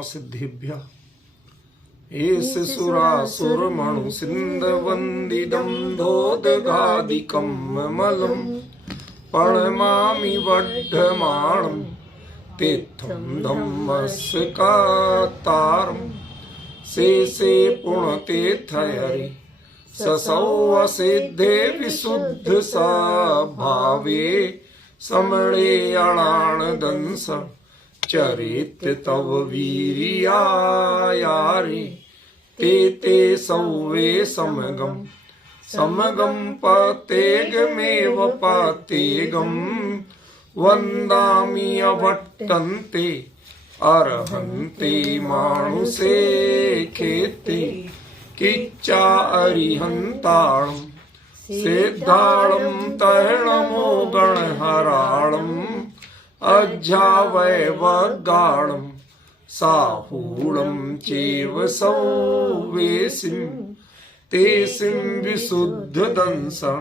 महासिद्धिभ्यः एष सुरासुरमणु सिन्धवन्दिदं धोदगादिकं मलं प्रणमामि वर्धमानं तीर्थं धम्मस्कातारं शेषे पुण्यतीर्थहरि ससौवसिद्धे विशुद्ध भावे समणे अणानदंस चरित तव वीर्यायारे ते सौवे समगम पतेगमेव पतेगम वन्दामि अभट्टन्ते अर्हन्ते मानुषे खेते किच्चा अरिहन्ताणं सिद्धाणं तरणमो गणहराणम् अज्झावैवगाणं साहूणं चैव सौवेसिं तेसिं विशुद्धदंसं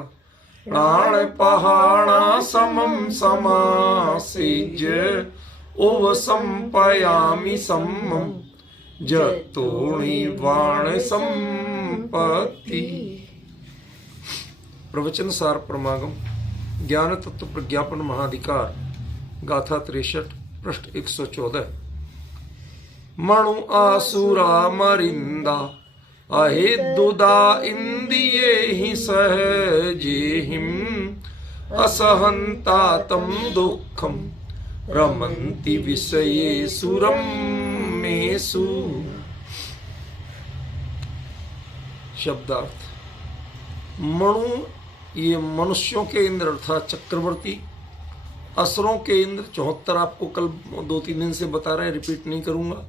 प्राणपहाणा समं समासेज्य उवसंपयामि सम्मं जतोणिवाण संपत्ति। प्रवचन सार परमागम ज्ञान तत्व प्रज्ञापन महाधिकार गाथा 63 पृष्ठ 114। मणु आसुरा मरिंदा अहेदुदा इंदिये ही सहजेहिम असहंता तम दुखम रमन्ति विषये सुरमेषु। शब्दार्थ मणु ये मनुष्यों के इंद्र अर्थात चक्रवर्ती, असुरों के इंद्र 74 आपको कल 2-3 दिन से बता रहे हैं, रिपीट नहीं करूंगा,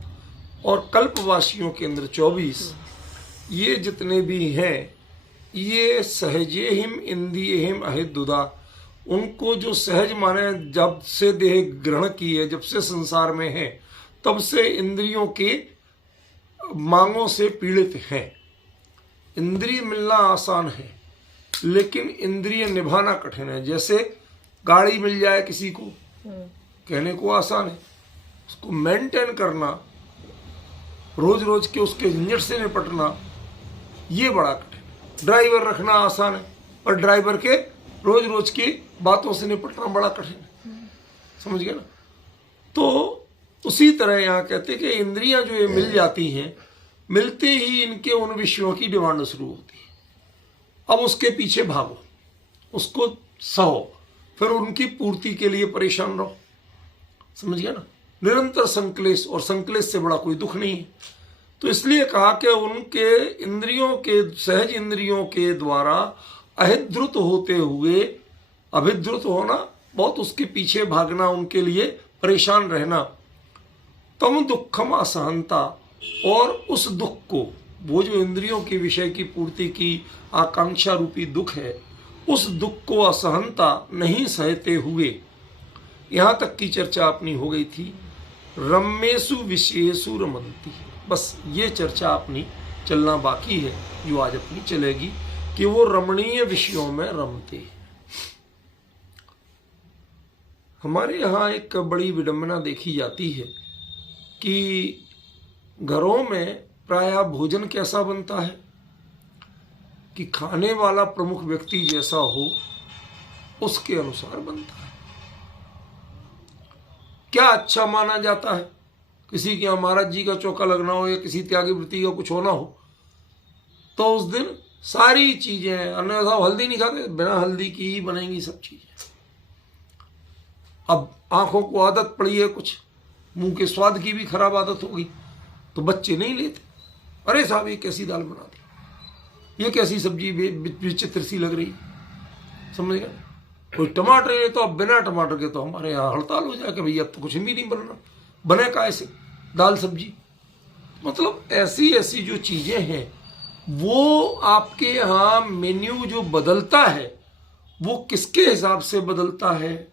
और कल्पवासियों के इंद्र 24, ये जितने भी हैं ये सहजेहिम इंद्रियहिम अहेदुदा, उनको जो सहज माने जब से देह ग्रहण की है, जब से संसार में है तब से इंद्रियों के मांगों से पीड़ित हैं। इंद्रिय मिलना आसान है लेकिन इंद्रिय निभाना कठिन है। जैसे गाड़ी मिल जाए किसी को, कहने को आसान है, उसको मेंटेन करना, रोज रोज के उसके झंझट से निपटना, ये बड़ा कठिन। ड्राइवर रखना आसान है पर ड्राइवर के रोज रोज की बातों से निपटना बड़ा कठिन है। समझ गए ना? तो उसी तरह यहाँ कहते कि इंद्रियां जो ये मिल जाती हैं, मिलते ही इनके उन विषयों की डिमांड शुरू होती है। अब उसके पीछे भागो, उसको सहो, फिर उनकी पूर्ति के लिए परेशान रहो। समझ गया ना? निरंतर संक्लेश, और संक्लेश से बड़ा कोई दुख नहीं है। तो इसलिए कहा कि उनके इंद्रियों के, सहज इंद्रियों के द्वारा अहिद्रुत होते हुए, अभिद्रुत होना बहुत, उसके पीछे भागना, उनके लिए परेशान रहना, तम दुखम असहनता, और उस दुख को, वो जो इंद्रियों के विषय की पूर्ति की आकांक्षा रूपी दुख है, उस दुख को असहनता नहीं सहते हुए, यहां तक की चर्चा अपनी हो गई थी, रम्येषु विषयेषु रमन्ति। बस ये चर्चा अपनी चलना बाकी है, जो आज अपनी चलेगी, कि वो रमणीय विषयों में रमते हैं। हमारे यहाँ एक बड़ी विडंबना देखी जाती है कि घरों में प्रायः भोजन कैसा बनता है कि खाने वाला प्रमुख व्यक्ति जैसा हो उसके अनुसार बनता है। क्या अच्छा माना जाता है? किसी के यहाँ महाराज जी का चौका लगना हो या किसी त्यागी वृत्ति का कुछ होना हो, तो उस दिन सारी चीजें, अन्यथा हल्दी नहीं खाते, बिना हल्दी की ही बनेंगी सब चीजें। अब आंखों को आदत पड़ी है, कुछ मुंह के स्वाद की भी खराब आदत होगी, तो बच्चे नहीं लेते। अरे साहब ये कैसी दाल बना दी, ये कैसी सब्जी विचित्र सी लग रही। समझ गए? कोई टमाटर है तो अब बिना टमाटर के तो हमारे यहाँ हड़ताल हो जाए कि भैया अब तो कुछ भी नहीं बनना, बने का ऐसे दाल सब्जी। मतलब ऐसी ऐसी जो चीजें हैं, वो आपके यहाँ मेन्यू जो बदलता है, वो किसके हिसाब से बदलता है,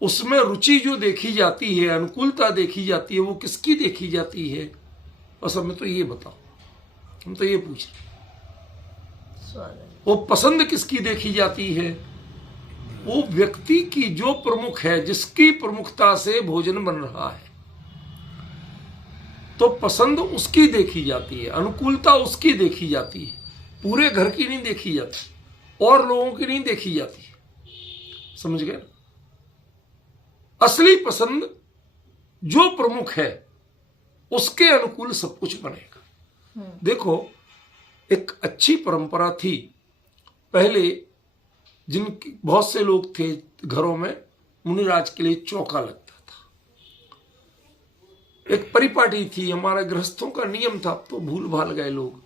उसमें रुचि जो देखी जाती है, अनुकूलता देखी जाती है, वो किसकी देखी जाती है? बस हमें तो ये बताओ, हम तो ये पूछ रहे, वो पसंद किसकी देखी जाती है? वो व्यक्ति की जो प्रमुख है, जिसकी प्रमुखता से भोजन बन रहा है। तो पसंद उसकी देखी जाती है, अनुकूलता उसकी देखी जाती है, पूरे घर की नहीं देखी जाती और लोगों की नहीं देखी जाती। समझ गए? असली पसंद जो प्रमुख है उसके अनुकूल सब कुछ बनेगा। देखो, एक अच्छी परंपरा थी पहले, जिनकी बहुत से लोग थे घरों में, मुनिराज के लिए चौका लगता था। एक परिपाटी थी, हमारे गृहस्थों का नियम था, अब तो भूल भाल गए लोग।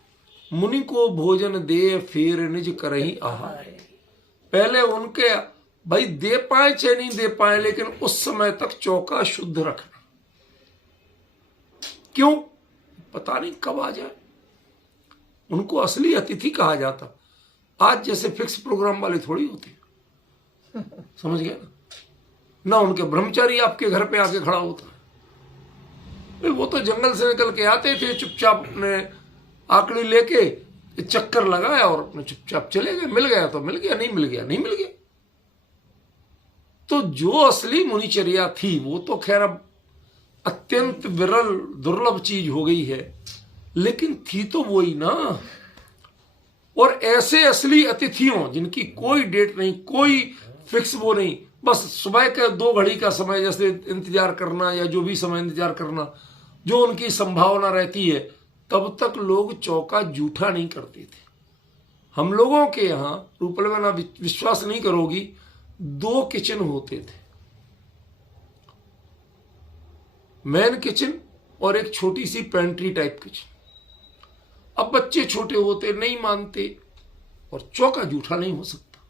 मुनि को भोजन दे फिर निज करही आहार। पहले उनके भाई दे पाए चाहे नहीं दे पाए, लेकिन उस समय तक चौका शुद्ध रखना। क्यों? पता नहीं कब आ जाए। उनको असली अतिथि कहा जाता। आज जैसे फिक्स प्रोग्राम वाले थोड़ी होते। समझ गए ना उनके ब्रह्मचारी आपके घर पे आके खड़ा होता है। वो तो जंगल से निकल के आते थे, चुपचाप अपने आकड़ी लेके चक्कर लगाया और अपने चुपचाप चले गए। मिल गया तो मिल गया, नहीं मिल गया नहीं मिल गया। तो जो असली मुनिचर्या थी वो तो खैर अब अत्यंत विरल दुर्लभ चीज हो गई है, लेकिन थी तो वही ना। और ऐसे असली अतिथियों जिनकी कोई डेट नहीं, कोई फिक्स वो नहीं, बस सुबह के 2 घड़ी का समय जैसे इंतजार करना या जो भी समय इंतजार करना, जो उनकी संभावना रहती है, तब तक लोग चौका जूठा नहीं करते थे। हम लोगों के यहाँ रूपलवना विश्वास नहीं करोगी, 2 किचन होते थे, मेन किचन और एक छोटी सी पेंट्री टाइप किचन। अब बच्चे छोटे होते, नहीं मानते, और चौका जूठा नहीं हो सकता,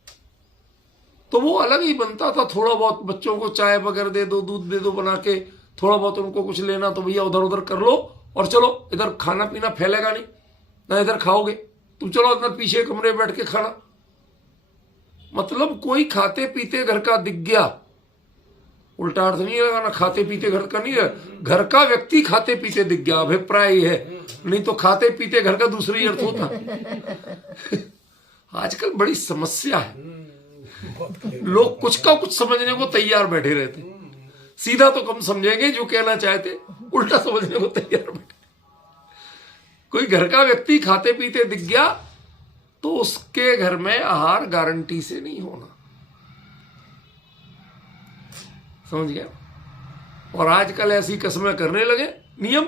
तो वो अलग ही बनता था। थोड़ा बहुत बच्चों को चाय वगैरह दे दो, दूध दे दो बना के, थोड़ा बहुत उनको कुछ लेना तो भैया उधर उधर कर लो, और चलो इधर खाना पीना फैलेगा नहीं ना, इधर खाओगे तुम, चलो इधर पीछे कमरे बैठ के खाना। मतलब कोई खाते पीते घर का दिख गया, उल्टा अर्थ नहीं लगाना, खाते पीते घर का नहीं है, घर का व्यक्ति खाते पीते दिख गया, अभिप्राय है, नहीं तो खाते पीते घर का दूसरा ही अर्थ होता। आजकल बड़ी समस्या है, लोग कुछ का कुछ समझने को तैयार बैठे रहते, सीधा तो कम समझेंगे, जो कहना चाहते उल्टा समझने को तैयार बैठे। कोई घर का व्यक्ति खाते पीते दिख गया तो उसके घर में आहार गारंटी से नहीं होना। समझ गया? और आजकल ऐसी कसमें करने लगे नियम,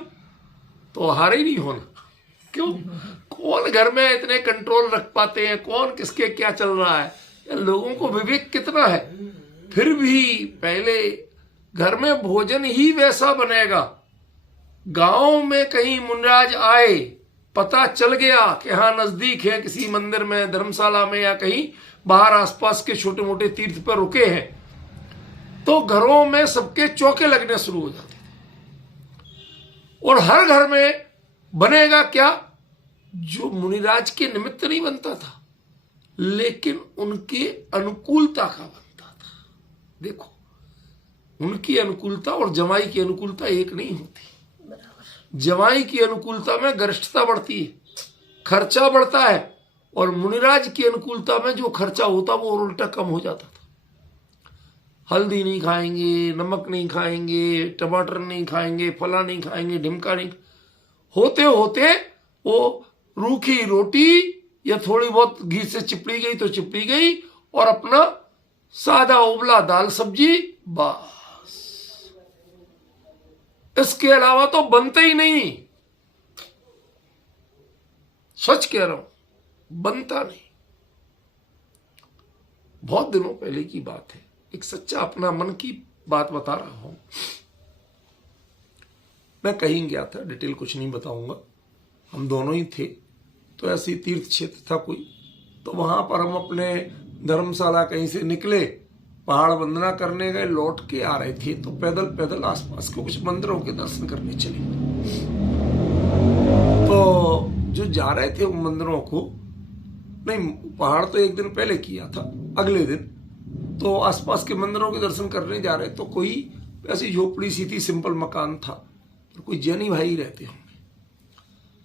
तो आहार ही नहीं होना। क्यों? कौन घर में इतने कंट्रोल रख पाते हैं, कौन किसके क्या चल रहा है, लोगों को विवेक कितना है। फिर भी पहले घर में भोजन ही वैसा बनेगा। गांव में कहीं मुनिराज आए, पता चल गया कि हाँ नजदीक है, किसी मंदिर में, धर्मशाला में, या कहीं बाहर आसपास के छोटे मोटे तीर्थ पर रुके हैं, तो घरों में सबके चौके लगने शुरू हो जाते थे। और हर घर में बनेगा क्या? जो मुनिराज के निमित्त नहीं बनता था, लेकिन उनके अनुकूलता का बनता था। देखो, उनकी अनुकूलता और जमाई की अनुकूलता एक नहीं होती। जमाई की अनुकूलता में गरिष्ठता बढ़ती है, खर्चा बढ़ता है, और मुनिराज की अनुकूलता में जो खर्चा होता वो उल्टा कम हो जाता था। हल्दी नहीं खाएंगे, नमक नहीं खाएंगे, टमाटर नहीं खाएंगे, फला नहीं खाएंगे, ढिमका नहीं, होते होते वो रूखी रोटी या थोड़ी बहुत घी से चिपड़ी गई तो चिपड़ी गई, और अपना सादा उबला दाल सब्जी, बस। इसके अलावा तो बनते ही नहीं। सच कह रहा हूं, बनता नहीं। बहुत दिनों पहले की बात है, एक सच्चा अपना मन की बात बता रहा हूं। मैं कहीं गया था, डिटेल कुछ नहीं बताऊंगा, हम दोनों ही थे। तो ऐसी तीर्थ क्षेत्र था कोई, तो वहां पर हम अपने धर्मशाला कहीं से निकले, पहाड़ वंदना करने गए, लौट के आ रहे थे, तो पैदल पैदल आसपास के कुछ मंदिरों के दर्शन करने चले। तो जो जा रहे थे उन मंदिरों को, नहीं पहाड़ तो एक दिन पहले किया था, अगले दिन तो आसपास के मंदिरों के दर्शन करने जा रहे, तो कोई ऐसी झोपड़ी सी थी, सिंपल मकान था, तो कोई जैनी भाई रहते होंगे।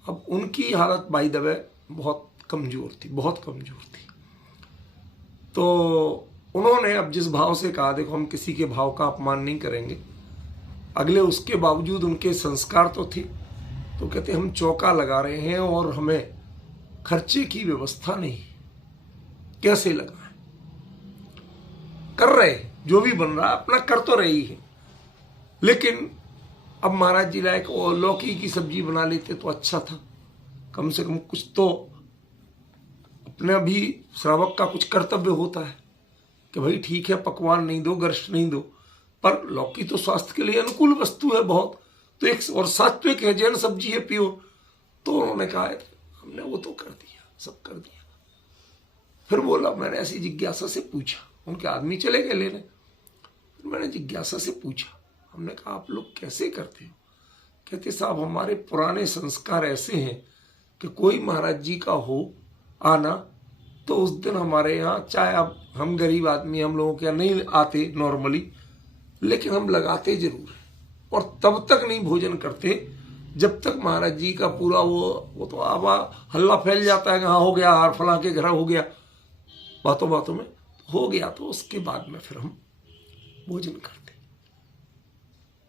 अब उनकी हालत बाय द वे बहुत कमजोर थी, बहुत कमजोर थी। तो उन्होंने अब जिस भाव से कहा, देखो हम किसी के भाव का अपमान नहीं करेंगे, अगले उसके बावजूद उनके संस्कार तो थे, तो कहते हम चौका लगा रहे हैं और हमें खर्चे की व्यवस्था नहीं, कैसे लगाएं। कर रहे जो भी बन रहा अपना कर तो रही है, लेकिन अब महाराज जी लायक लौकी की सब्जी बना लेते तो अच्छा था, कम से कम कुछ तो अपने भी श्रावक का कुछ कर्तव्य होता है कि भाई ठीक है पकवान नहीं दो, गर्श नहीं दो, पर लौकी तो स्वास्थ्य के लिए अनुकूल वस्तु है बहुत, तो एक और सात्विक है, जैन सब्जी है प्योर। तो उन्होंने कहा हमने वो तो कर दिया, सब कर दिया। फिर बोला मैंने ऐसी जिज्ञासा से पूछा, उनके आदमी चले गए लेने, मैंने जिज्ञासा से पूछा, हमने कहा आप लोग कैसे करते हो? कहते साहब हमारे पुराने संस्कार ऐसे हैं कि कोई महाराज जी का हो आना तो उस दिन हमारे यहाँ, चाहे अब हम गरीब आदमी हम लोगों के यहाँ नहीं आते नॉर्मली, लेकिन हम लगाते जरूर हैं और तब तक नहीं भोजन करते जब तक महाराज जी का पूरा वो तो आवा हल्ला फैल जाता है कि हाँ हो गया, हार फला के घर हो गया, बातों बातों में हो गया, तो उसके बाद में फिर हम भोजन करते।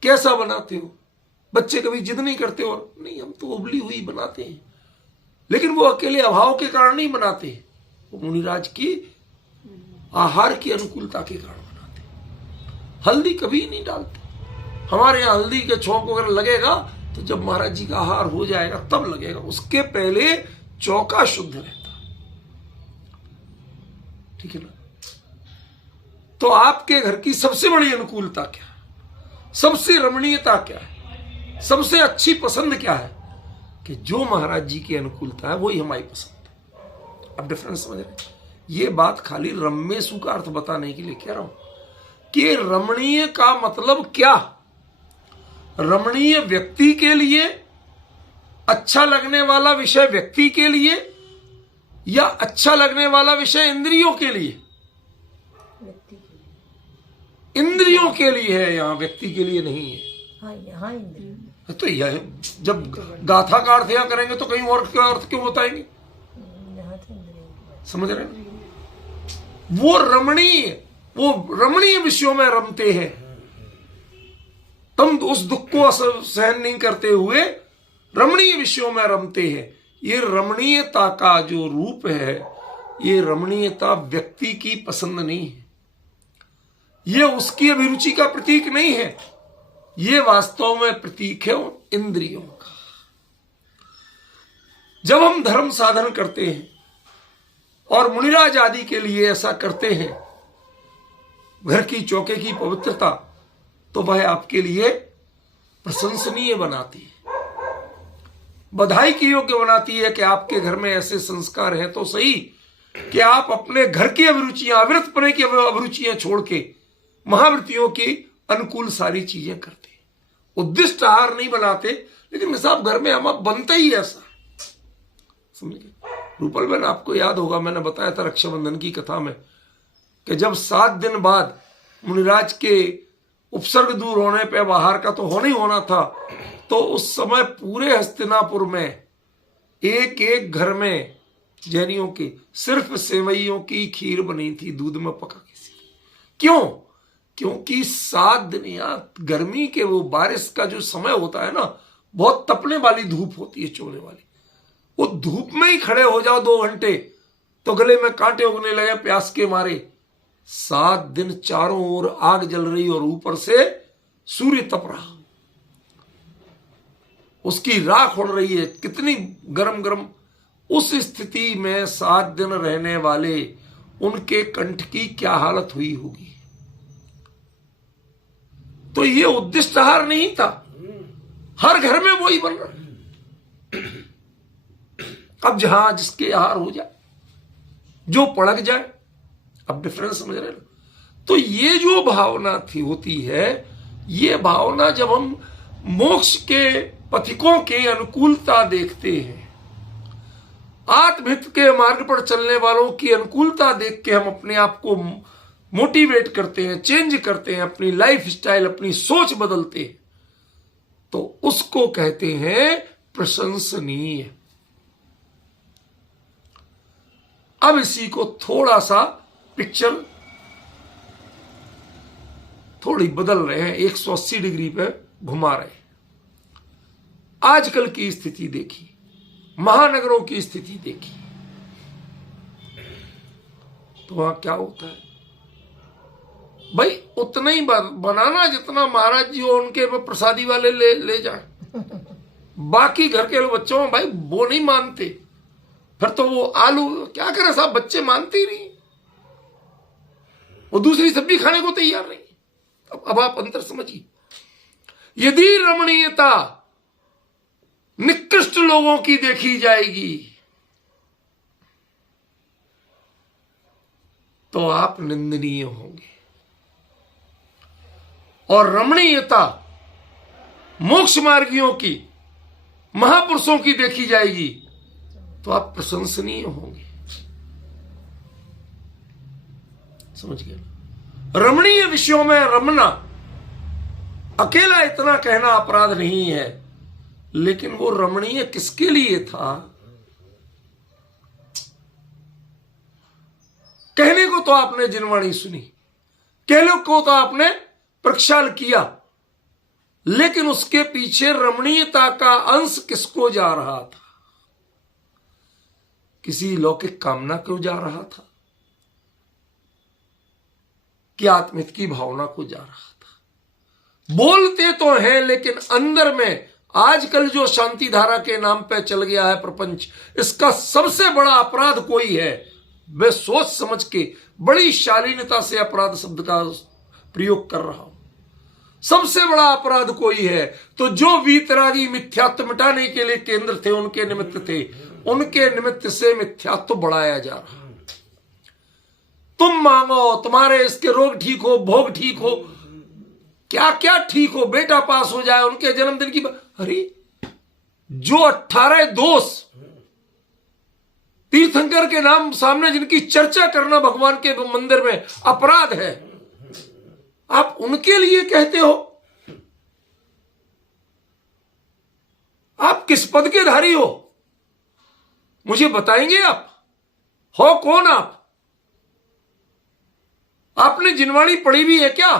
कैसा बनाते हो? बच्चे कभी जिद नहीं करते और नहीं हम तो उबली हुई बनाते हैं, लेकिन वो अकेले अभाव के कारण नहीं बनाते, वो मुनिराज की आहार की अनुकूलता के कारण बनाते। हल्दी कभी नहीं डालते, हमारे यहाँ हल्दी के छौंक वगैरह लगेगा तो जब महाराज जी का आहार हो जाएगा तब लगेगा, उसके पहले चौका शुद्ध रहता, ठीक है ना। तो आपके घर की सबसे बड़ी अनुकूलता क्या है, सबसे रमणीयता क्या है, सबसे अच्छी पसंद क्या है? कि जो महाराज जी की अनुकूलता है वही हमारी पसंद है। अब डिफरेंस समझ रहे? ये बात खाली रम्यसु का अर्थ बताने के लिए कह रहा हूं कि रमणीय का मतलब क्या, रमणीय व्यक्ति के लिए, अच्छा लगने वाला विषय व्यक्ति के लिए, या अच्छा लगने वाला विषय इंद्रियों के लिए? इंद्रियों के लिए है, यहाँ व्यक्ति के लिए नहीं है। हाँ, यहाँ इंद्रियों। तो यह जब गाथा का अर्थ यहाँ करेंगे तो कहीं और का अर्थ क्यों बताएंगे? यहाँ तो इंद्रियों। समझ रहे हैं? वो रमणीय विषयों में रमते हैं, तुम उस दुख को सहन नहीं करते हुए रमणीय विषयों में रमते हैं। ये रमणीयता का जो रूप है, ये रमणीयता व्यक्ति की पसंद नहीं है, ये उसकी अभिरुचि का प्रतीक नहीं है, ये वास्तव में प्रतीक है इंद्रियों का। जब हम धर्म साधन करते हैं और मुनिराज आदि के लिए ऐसा करते हैं, घर की चौके की पवित्रता, तो वह आपके लिए प्रशंसनीय बनाती है, बधाई की योग्य बनाती है कि आपके घर में ऐसे संस्कार हैं तो सही कि आप अपने घर की अभिरुचियां, अविरत पने की अभिरुचियां छोड़ के महावृत्तियों की अनुकूल सारी चीजें करते हैं। उद्दिष्ट आहार नहीं बनाते, लेकिन साहब घर में हम बनता ही ऐसा, समझ गए? रूपल बहन आपको याद होगा, मैंने बताया था रक्षाबंधन की कथा में कि जब 7 दिन बाद मुनिराज के उपसर्ग दूर होने पे आहार का तो होना ही होना था, तो उस समय पूरे हस्तिनापुर में एक एक घर में जैनियों के सिर्फ सेवइयों की खीर बनी थी, दूध में पका के। क्यों? क्योंकि 7 दिन यहाँ गर्मी के, वो बारिश का जो समय होता है ना, बहुत तपने वाली धूप होती है, चोने वाली, वो धूप में ही खड़े हो जाओ 2 घंटे तो गले में कांटे उगने लगे प्यास के मारे। 7 दिन चारों ओर आग जल रही और ऊपर से सूर्य तप रहा, उसकी राख उड़ रही है, कितनी गरम गरम। उस स्थिति में 7 दिन रहने वाले उनके कंठ की क्या हालत हुई होगी। तो ये उद्दिष्ट आहार नहीं था, हर घर में वही बन रहा। अब जहां जिसके आहार हो जाए, जो पड़क जाए, अब डिफरेंस समझ रहे ना? तो ये जो भावना थी होती है, ये भावना जब हम मोक्ष के पथिकों के अनुकूलता देखते हैं, आत्महित के मार्ग पर चलने वालों की अनुकूलता देख के हम अपने आप को मोटिवेट करते हैं, चेंज करते हैं, अपनी लाइफ स्टाइल, अपनी सोच बदलते हैं, तो उसको कहते हैं प्रशंसनीय। अब इसी को थोड़ा सा पिक्चर थोड़ी बदल रहे हैं, 180 डिग्री पे घुमा रहे हैं। आजकल की स्थिति देखी, महानगरों की स्थिति देखी, तो वहां क्या होता है भाई, उतना ही बनाना जितना महाराज जी हो उनके प्रसादी वाले ले जाए। बाकी घर के बच्चों भाई वो नहीं मानते, फिर तो वो आलू क्या करे साहब, बच्चे मानते ही नहीं, वो दूसरी सब्जी खाने को तैयार नहीं। अब आप अंतर समझिए, यदि रमणीयता निकृष्ट लोगों की देखी जाएगी तो आप निंदनीय होंगे, और रमणीयता मोक्ष मार्गियों की, महापुरुषों की देखी जाएगी तो आप प्रशंसनीय होंगे। समझ गए? रमणीय विषयों में रमना अकेला इतना कहना अपराध नहीं है, लेकिन वो रमणीय किसके लिए था? कहने को तो आपने जिनवाणी सुनी, कहने को तो आपने प्रक्षाल किया, लेकिन उसके पीछे रमणीयता का अंश किसको जा रहा था? किसी लौकिक कामना को जा रहा था कि आत्मित की भावना को जा रहा था? बोलते तो हैं लेकिन अंदर में आजकल जो शांति धारा के नाम पे चल गया है प्रपंच, इसका सबसे बड़ा अपराध कोई है, वे सोच समझ के बड़ी शालीनता से अपराध शब्द का प्रयोग कर रहा हूं। सबसे बड़ा अपराध कोई है तो जो वीतरागी मिथ्यात्व मिटाने के लिए केंद्र थे, उनके निमित्त थे, उनके निमित्त से मिथ्यात्व बढ़ाया जा रहा। तुम मांगो तुम्हारे इसके रोग ठीक हो, भोग ठीक हो, क्या क्या ठीक हो, बेटा पास हो जाए, उनके जन्मदिन की अरे जो 18 दोष तीर्थंकर के नाम सामने जिनकी चर्चा करना भगवान के मंदिर में अपराध है, आप उनके लिए कहते हो? आप किस पद के धारी हो मुझे बताएंगे? आप हो कौन? आपने जिनवाणी पढ़ी भी है क्या?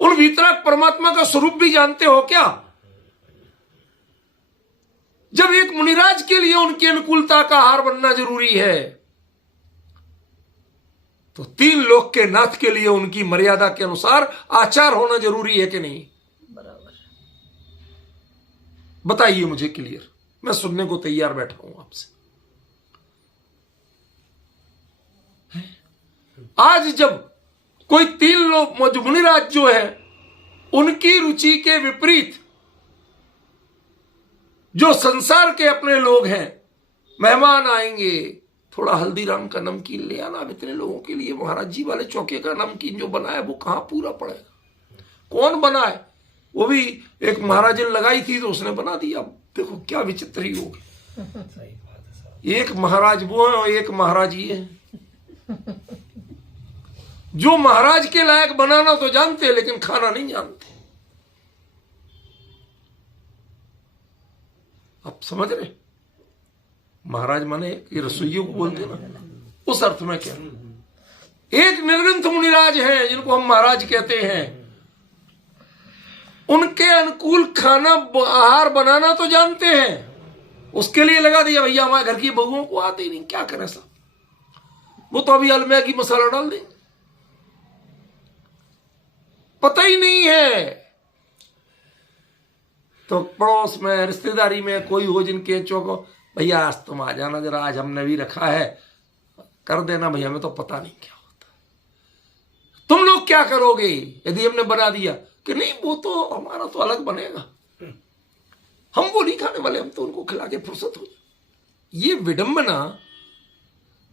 उन वीतराग परमात्मा का स्वरूप भी जानते हो क्या? जब एक मुनिराज के लिए उनकी अनुकूलता का हार बनना जरूरी है, तो 3 लोक के नाथ के लिए उनकी मर्यादा के अनुसार आचार होना जरूरी है कि नहीं? बराबर। बताइए मुझे क्लियर, मैं सुनने को तैयार बैठा हूं आपसे। आज जब कोई 3 लोग जो मुनिराज जो है उनकी रुचि के विपरीत जो संसार के अपने लोग हैं, मेहमान आएंगे, थोड़ा हल्दीराम का नमकीन ले आना, अब इतने लोगों के लिए महाराज जी वाले चौके का नमकीन जो बनाया वो कहां पूरा पड़ेगा? कौन बनाए? वो भी एक महाराज ने लगाई थी तो उसने बना दिया। देखो क्या विचित्र ही होगी। एक महाराज वो है और एक महाराज ये है। जो महाराज के लायक बनाना तो जानते लेकिन खाना नहीं जानते। आप समझ रहे? महाराज माने कि रसोइयों को बोलते ना, उस अर्थ में क्या? एक निर्ग्रंथ मुनिराज हैं जिनको हम महाराज कहते हैं, उनके अनुकूल खाना आहार बनाना तो जानते हैं, उसके लिए लगा दिया भैया हमारे घर की बहुओं को आते ही नहीं, क्या करें साहब, वो तो अभी अलमिया की मसाला डाल देंगे, पता ही नहीं है। तो पड़ोस में रिश्तेदारी में कोई हो जिनके चौको, भैया आज तुम आ जाना जरा, आज हमने भी रखा है, कर देना भैया, हमें तो पता नहीं क्या होता। तुम लोग क्या करोगे यदि हमने बना दिया कि नहीं वो तो हमारा तो अलग बनेगा, हम वो नहीं खाने वाले, हम तो उनको खिला के फुर्सत हो। ये विडंबना,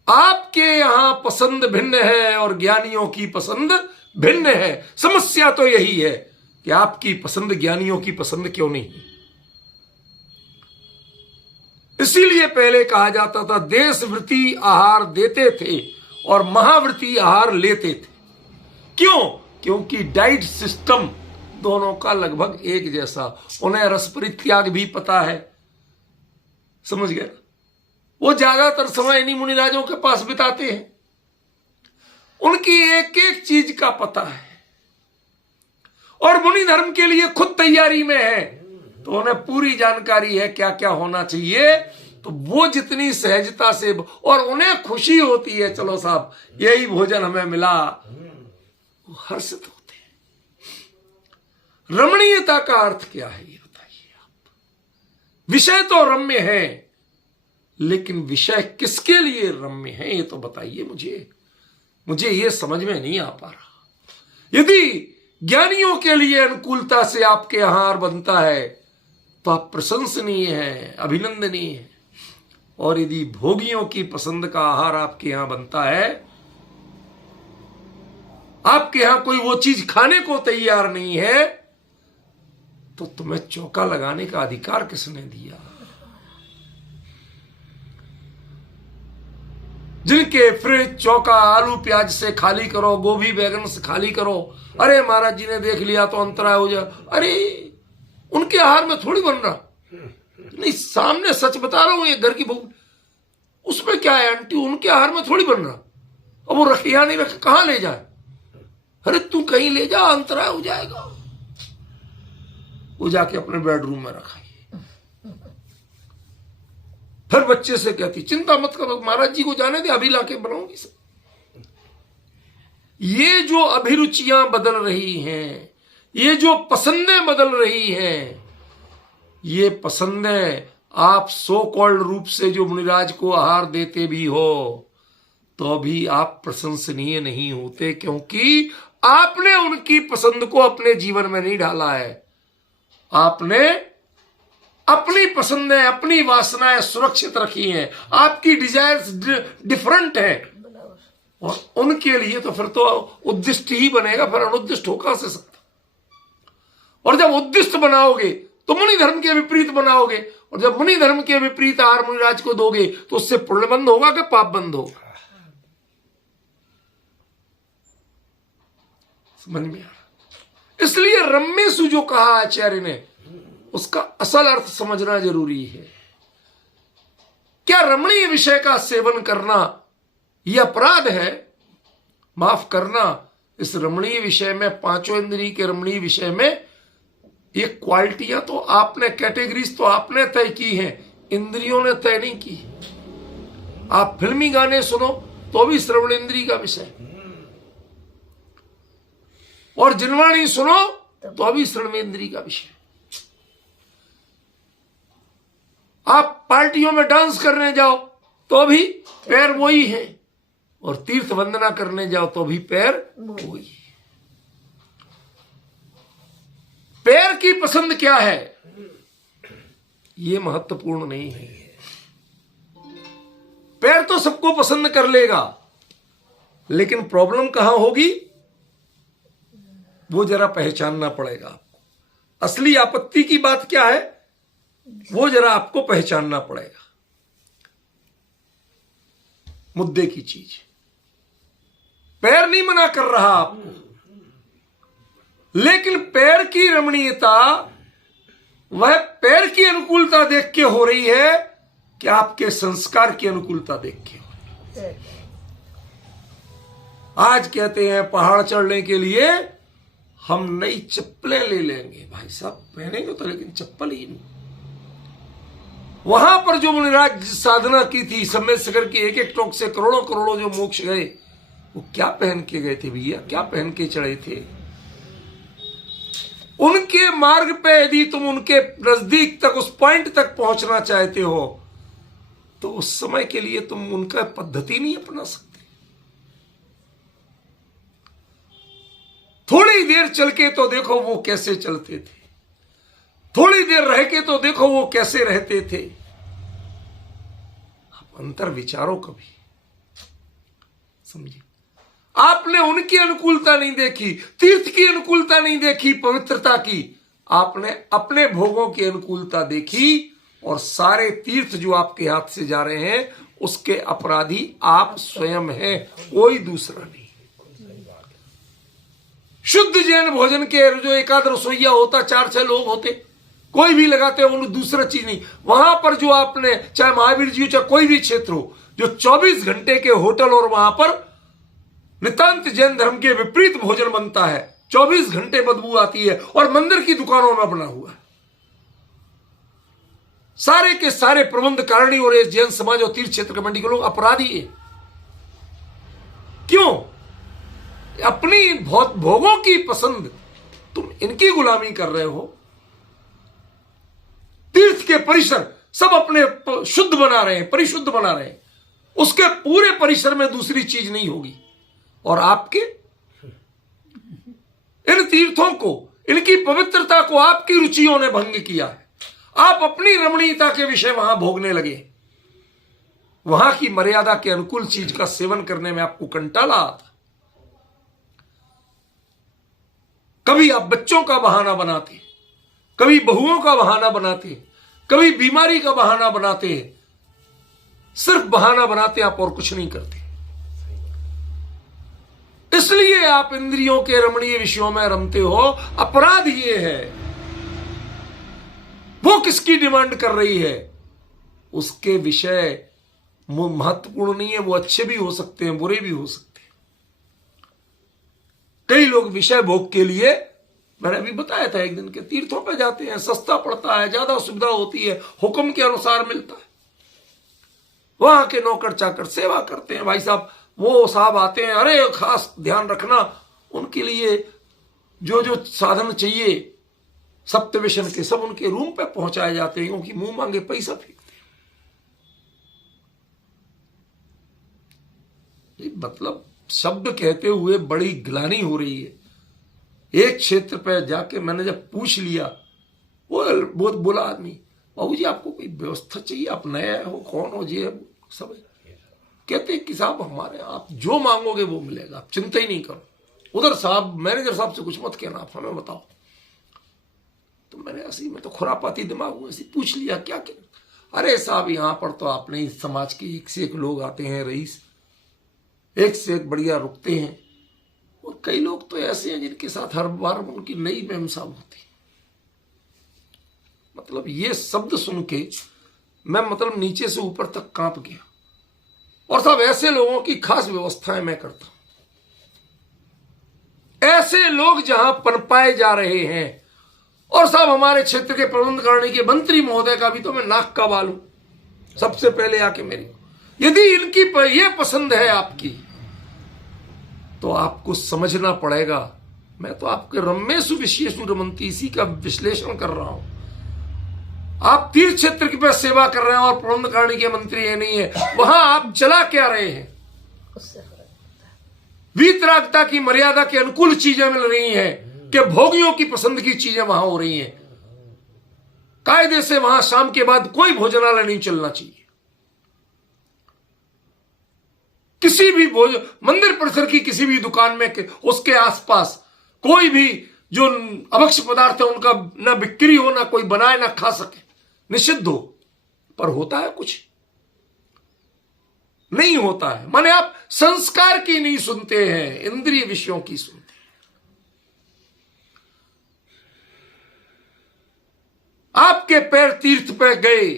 आपके यहां पसंद भिन्न है और ज्ञानियों की पसंद भिन्न है। समस्या तो यही है कि आपकी पसंद ज्ञानियों की पसंद क्यों नहीं। इसीलिए पहले कहा जाता था देशवृत्ति आहार देते थे और महावृत्ति आहार लेते थे। क्यों? क्योंकि डाइट सिस्टम दोनों का लगभग एक जैसा, उन्हें रस परित्याग भी पता है। समझ गए? वो ज्यादातर समय इन्हीं मुनिराजों के पास बिताते हैं, उनकी एक एक चीज का पता है और मुनि धर्म के लिए खुद तैयारी में है। तो उन्हें पूरी जानकारी है क्या क्या होना चाहिए। तो वो जितनी सहजता से, और उन्हें खुशी होती है चलो साहब यही भोजन हमें मिला, वो हर्षित होते हैं। रमणीयता का अर्थ क्या है ये बताइए आप। विषय तो रम्य है, लेकिन विषय किसके लिए रम्य है ये तो बताइए मुझे ये समझ में नहीं आ पा रहा। यदि ज्ञानियों के लिए अनुकूलता से आपके आहार बनता है तो आप प्रशंसनीय हैं, अभिनंदनीय हैं। और यदि भोगियों की पसंद का आहार आपके यहां बनता है, आपके यहां कोई वो चीज खाने को तैयार नहीं है, तो तुम्हें चौका लगाने का अधिकार किसने दिया। जिनके फ्रिज चौका आलू प्याज से खाली करो, गोभी बैगन से खाली करो, अरे महाराज जी ने देख लिया तो अंतराय हो जाए। अरे उनके आहार में थोड़ी बन रहा, नहीं सामने सच बता रहा हूं, ये घर की बहू उसमें क्या है आंटी, उनके आहार में थोड़ी बन रहा। अब वो रखे या नहीं रखे, कहां ले जाए। अरे तू कहीं ले जा, अंतराय हो जाएगा। वो जाके अपने बेडरूम में रखा। फिर बच्चे से कहती चिंता मत करो, महाराज जी को जाने दे, अभी लाके बनाऊंगी सब। ये जो अभिरुचियां बदल रही हैं, ये जो पसंदें बदल रही हैं, ये पसंदें आप सो कॉल्ड रूप से जो मुनिराज को आहार देते भी हो तो भी आप प्रशंसनीय नहीं होते, क्योंकि आपने उनकी पसंद को अपने जीवन में नहीं ढाला है। आपने अपनी पसंदें, अपनी वासनाएं सुरक्षित रखी हैं, आपकी डिजायर्स डिफरेंट हैं, और उनके लिए तो फिर तो उद्दिष्ट ही बनेगा, फिर अनुद्दिष्ट हो कहां से सकता। और जब उद्दिष्ट बनाओगे तो मुनि धर्म के विपरीत बनाओगे, और जब मुनि धर्म के विपरीत आहार मुनिराज को दोगे तो उससे पुण्य बंद होगा कि पाप बंद होगा। समझ में आ रहा। इसलिए रम्यसु जो कहा आचार्य ने, उसका असल अर्थ समझना जरूरी है। क्या रमणीय विषय का सेवन करना यह अपराध है? माफ करना, इस रमणीय विषय में, पांचों इंद्रिय के रमणीय विषय में, ये क्वालिटियां तो आपने, कैटेगरीज तो आपने तय की हैं, इंद्रियों ने तय नहीं की। आप फिल्मी गाने सुनो तो भी श्रवण इंद्रिय का विषय, और जिनवाणी सुनो तो भी श्रवण इंद्रिय का विषय। आप पार्टियों में डांस करने जाओ तो भी पैर वही है, और तीर्थ वंदना करने जाओ तो भी पैर वही है। पैर की पसंद क्या है ये महत्वपूर्ण नहीं है। पैर तो सबको पसंद कर लेगा, लेकिन प्रॉब्लम कहां होगी वो जरा पहचानना पड़ेगा आपको। असली आपत्ति की बात क्या है वो जरा आपको पहचानना पड़ेगा। मुद्दे की चीज पैर नहीं मना कर रहा आपको, लेकिन पैर की रमणीयता वह पैर की अनुकूलता देख के हो रही है कि आपके संस्कार की अनुकूलता देख के हो रही है। आज कहते हैं पहाड़ चढ़ने के लिए हम नई चप्पलें ले लेंगे। भाई साहब पहनेंगे तो, लेकिन चप्पल ही नहीं। वहां पर जो मुनिराज साधना की थी, समय सगर की एक एक टोक से करोड़ों करोड़ों जो मोक्ष गए, वो क्या पहन के गए थे भैया, क्या पहन के चढ़े थे? उनके मार्ग पे यदि तुम उनके नजदीक तक, उस पॉइंट तक पहुंचना चाहते हो, तो उस समय के लिए तुम उनका पद्धति नहीं अपना सकते। थोड़ी देर चल के तो देखो वो कैसे चलते थे, थोड़ी देर रह के तो देखो वो कैसे रहते थे। आप अंतर विचारो कभी, समझिए। आपने उनकी अनुकूलता नहीं देखी, तीर्थ की अनुकूलता नहीं देखी, पवित्रता की, आपने अपने भोगों की अनुकूलता देखी, और सारे तीर्थ जो आपके हाथ से जा रहे हैं उसके अपराधी आप स्वयं हैं, कोई दूसरा नहीं। शुद्ध जैन भोजन के जो एकाध रसोइया होता, 4-6 लोग होते, कोई भी लगाते हो, दूसरा चीज नहीं। वहां पर जो आपने, चाहे महावीर जी हो चाहे कोई भी क्षेत्र हो, जो 24 घंटे के होटल, और वहां पर नितांत जैन धर्म के विपरीत भोजन बनता है, 24 घंटे बदबू आती है, और मंदिर की दुकानों में बना हुआ है। सारे के सारे प्रबंधकारिणी और ये जैन समाज और तीर्थ क्षेत्र कमेटी के लोग अपराधी है। क्यों? अपनी भोगों की पसंद, तुम इनकी गुलामी कर रहे हो। तीर्थ के परिसर सब अपने शुद्ध बना रहे हैं, परिशुद्ध बना रहे हैं, उसके पूरे परिसर में दूसरी चीज नहीं होगी। और आपके इन तीर्थों को, इनकी पवित्रता को आपकी रुचियों ने भंग किया है। आप अपनी रमणीयता के विषय वहां भोगने लगे। वहां की मर्यादा के अनुकूल चीज का सेवन करने में आपको कंटाला आता। कभी आप बच्चों का बहाना बनाते, कभी बहुओं का बहाना बनाते, कभी बीमारी का बहाना बनाते। सिर्फ बहाना बनाते आप और कुछ नहीं करते। इसलिए आप इंद्रियों के रमणीय विषयों में रमते हो। अपराध ये है, वो किसकी डिमांड कर रही है, उसके विषय महत्वपूर्ण नहीं है। वो अच्छे भी हो सकते हैं, बुरे भी हो सकते हैं। कई लोग विषय भोग के लिए, मैंने अभी बताया था एक दिन के, तीर्थों पे जाते हैं, सस्ता पड़ता है, ज्यादा सुविधा होती है, हुक्म के अनुसार मिलता है। वहां के नौकर चाकर सेवा करते हैं। भाई साहब, वो साहब आते हैं, अरे खास ध्यान रखना, उनके लिए जो जो साधन चाहिए सप्तव्यसन के सब उनके रूम पे पहुंचाए जाते हैं, क्योंकि मुंह मांगे पैसा फेंकते हैं। मतलब शब्द कहते हुए बड़ी ग्लानि हो रही है। एक क्षेत्र पे जाके मैंने जब पूछ लिया, वो बहुत बोला आदमी, बाबूजी आपको कोई व्यवस्था चाहिए, आप नए हो, कौन हो जी? सब कहते कि साहब हमारे, आप जो मांगोगे वो मिलेगा, आप चिंता ही नहीं करो। उधर साहब मैनेजर साहब से कुछ मत कहना, आप हमें बताओ। तो मैंने ऐसी, मैं तो खुरापाती दिमाग हूं, ऐसी पूछ लिया क्या क्या। अरे साहब यहां पर तो आपने इस समाज के एक से एक लोग आते हैं, रईस एक से एक बढ़िया रुकते हैं, और कई लोग तो ऐसे हैं जिनके साथ हर बार उनकी नई बेमिसाल होती। मतलब ये शब्द सुन के मैं मतलब नीचे से ऊपर तक कांप गया। और साहब ऐसे लोगों की खास व्यवस्थाएं मैं करता हूं। ऐसे लोग जहां पनपाए जा रहे हैं, और साहब हमारे क्षेत्र के प्रबंधकारिणी के मंत्री महोदय का भी तो मैं नाक का बाल हूं, सबसे पहले आके मेरी। यदि इनकी ये पसंद है आपकी, तो आपको समझना पड़ेगा। मैं तो आपके रमेशु विशेषु रमंती, इसी का विश्लेषण कर रहा हूं। आप तीर्थ क्षेत्र की पे सेवा कर रहे हैं और प्रबंधकारिणी के मंत्री ये नहीं है, वहां आप चला क्या रहे हैं? वीतरागता की मर्यादा के अनुकूल चीजें मिल रही हैं कि भोगियों की पसंद की चीजें वहां हो रही हैं। कायदे से वहां शाम के बाद कोई भोजनालय नहीं चलना चाहिए। किसी भी मंदिर परिसर की किसी भी दुकान में उसके आसपास कोई भी जो अभक्ष पदार्थ है उनका ना बिक्री हो, ना कोई बनाए, ना खा सके, निषिद्ध हो। पर होता है कुछ नहीं होता है। माने आप संस्कार की नहीं सुनते हैं, इंद्रिय विषयों की सुनते हैं। आपके पैर तीर्थ पे गए,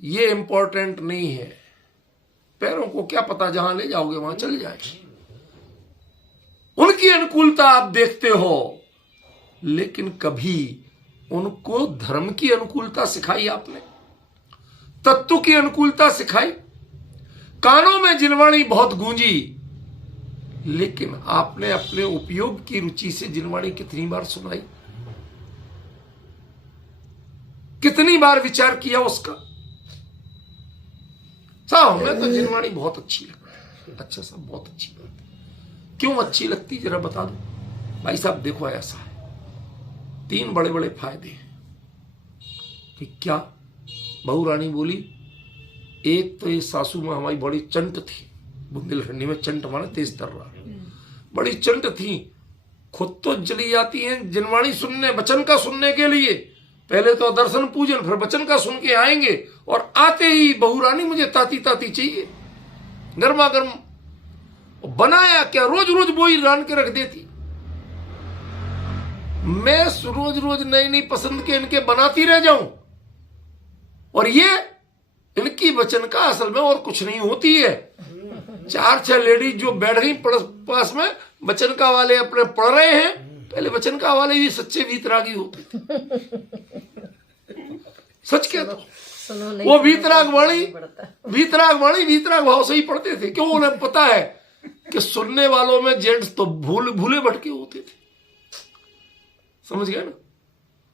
ये इंपॉर्टेंट नहीं है। पैरों को क्या पता, जहां ले जाओगे वहां चले जाएंगे। उनकी अनुकूलता आप देखते हो, लेकिन कभी उनको धर्म की अनुकूलता सिखाई आपने, तत्व की अनुकूलता सिखाई। कानों में जिनवाणी बहुत गूंजी, लेकिन आपने अपने उपयोग की रुचि से जिनवाणी कितनी बार सुनाई, कितनी बार विचार किया उसका? साहब हमें तो जिनवाणी बहुत अच्छी लगती है। अच्छा साहब, बहुत अच्छी बात है। क्यों अच्छी लगती जरा बता दो। भाई साहब देखो, ऐसा है, 3 बड़े बड़े फायदे हैं। कि क्या? बहू रानी बोली, एक तो ये सासू मां हमारी बड़ी चंट थी, बुंदेलखंडी में चंट माने तेज तर्रा, बड़ी चंट थी। खुद तो चली जाती हैं जिनवाणी सुनने, वचन का सुनने के लिए। पहले तो दर्शन पूजन, फिर वचन का सुन के आएंगे, और आते ही बहू रानी मुझे ताती ताती चाहिए, गर्मा गर्म। बनाया क्या, रोज रोज वही रान के रख देती। मैं रोज रोज नई नई पसंद के इनके बनाती रह जाऊं, और ये इनकी वचन का असल में और कुछ नहीं होती है। 4-6 लेडीज जो बैठ गई पास में, वचन का वाले अपने पढ़ रहे हैं। पहले वचन का वाले भी सच्चे वीतरागी होते थे। सच कहता हूं। सुनो नहीं वो सुनो वीतराग तो वाणी पड़ता है। वीतराग भाव से ही पढ़ते थे। क्यों? उन्हें पता है कि सुनने वालों में जेंट्स तो भूले भटके होते थे। समझ गए ना?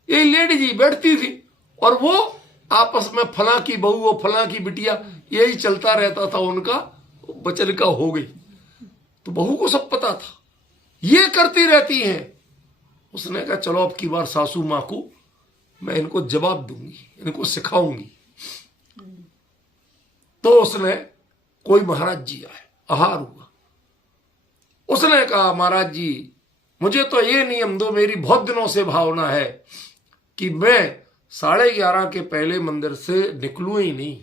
यही लेडी जी बैठती थी और वो आपस में फला की बहू वो फला की बिटिया, यही चलता रहता था उनका। बचन का हो गई तो बहू को सब पता था, ये करती रहती हैं। उसने कहा चलो अब की बार सासू माँ को मैं इनको जवाब दूंगी, इनको सिखाऊंगी। तो उसने कोई महाराज जी आए, आहार हुआ। उसने कहा महाराज जी मुझे तो ये नियम दो, मेरी बहुत दिनों से भावना है कि मैं 11:30 के पहले मंदिर से निकलूं ही नहीं।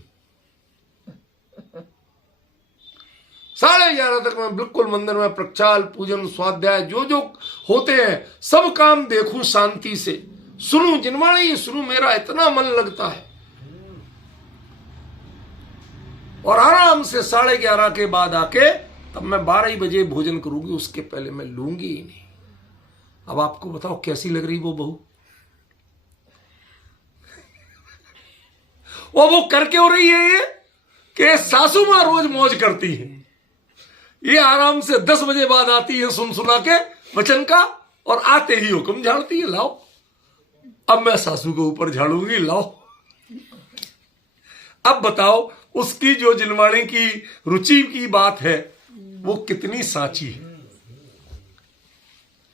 11:30 तक मैं बिल्कुल मंदिर में प्रक्षाल पूजन स्वाध्याय जो जो होते हैं सब काम देखूं, शांति से सुनूं, जिनवाणी सुनूं, मेरा इतना मन लगता है। और आराम से 11:30 के बाद आके तब मैं 12 बजे भोजन करूंगी, उसके पहले मैं लूंगी ही नहीं। अब आपको बताओ कैसी लग रही वो बहू? वो कर क्यों रही है ये कि सासू मां रोज मौज करती है, ये आराम से 10 बजे बाद आती है सुन सुना के वचन का, और आते ही हुक्म झाड़ती है, लाओ अब मैं सासू के ऊपर झाड़ूंगी, लाओ। अब बताओ उसकी जो जिनवाणी की रुचि की बात है वो कितनी साची है।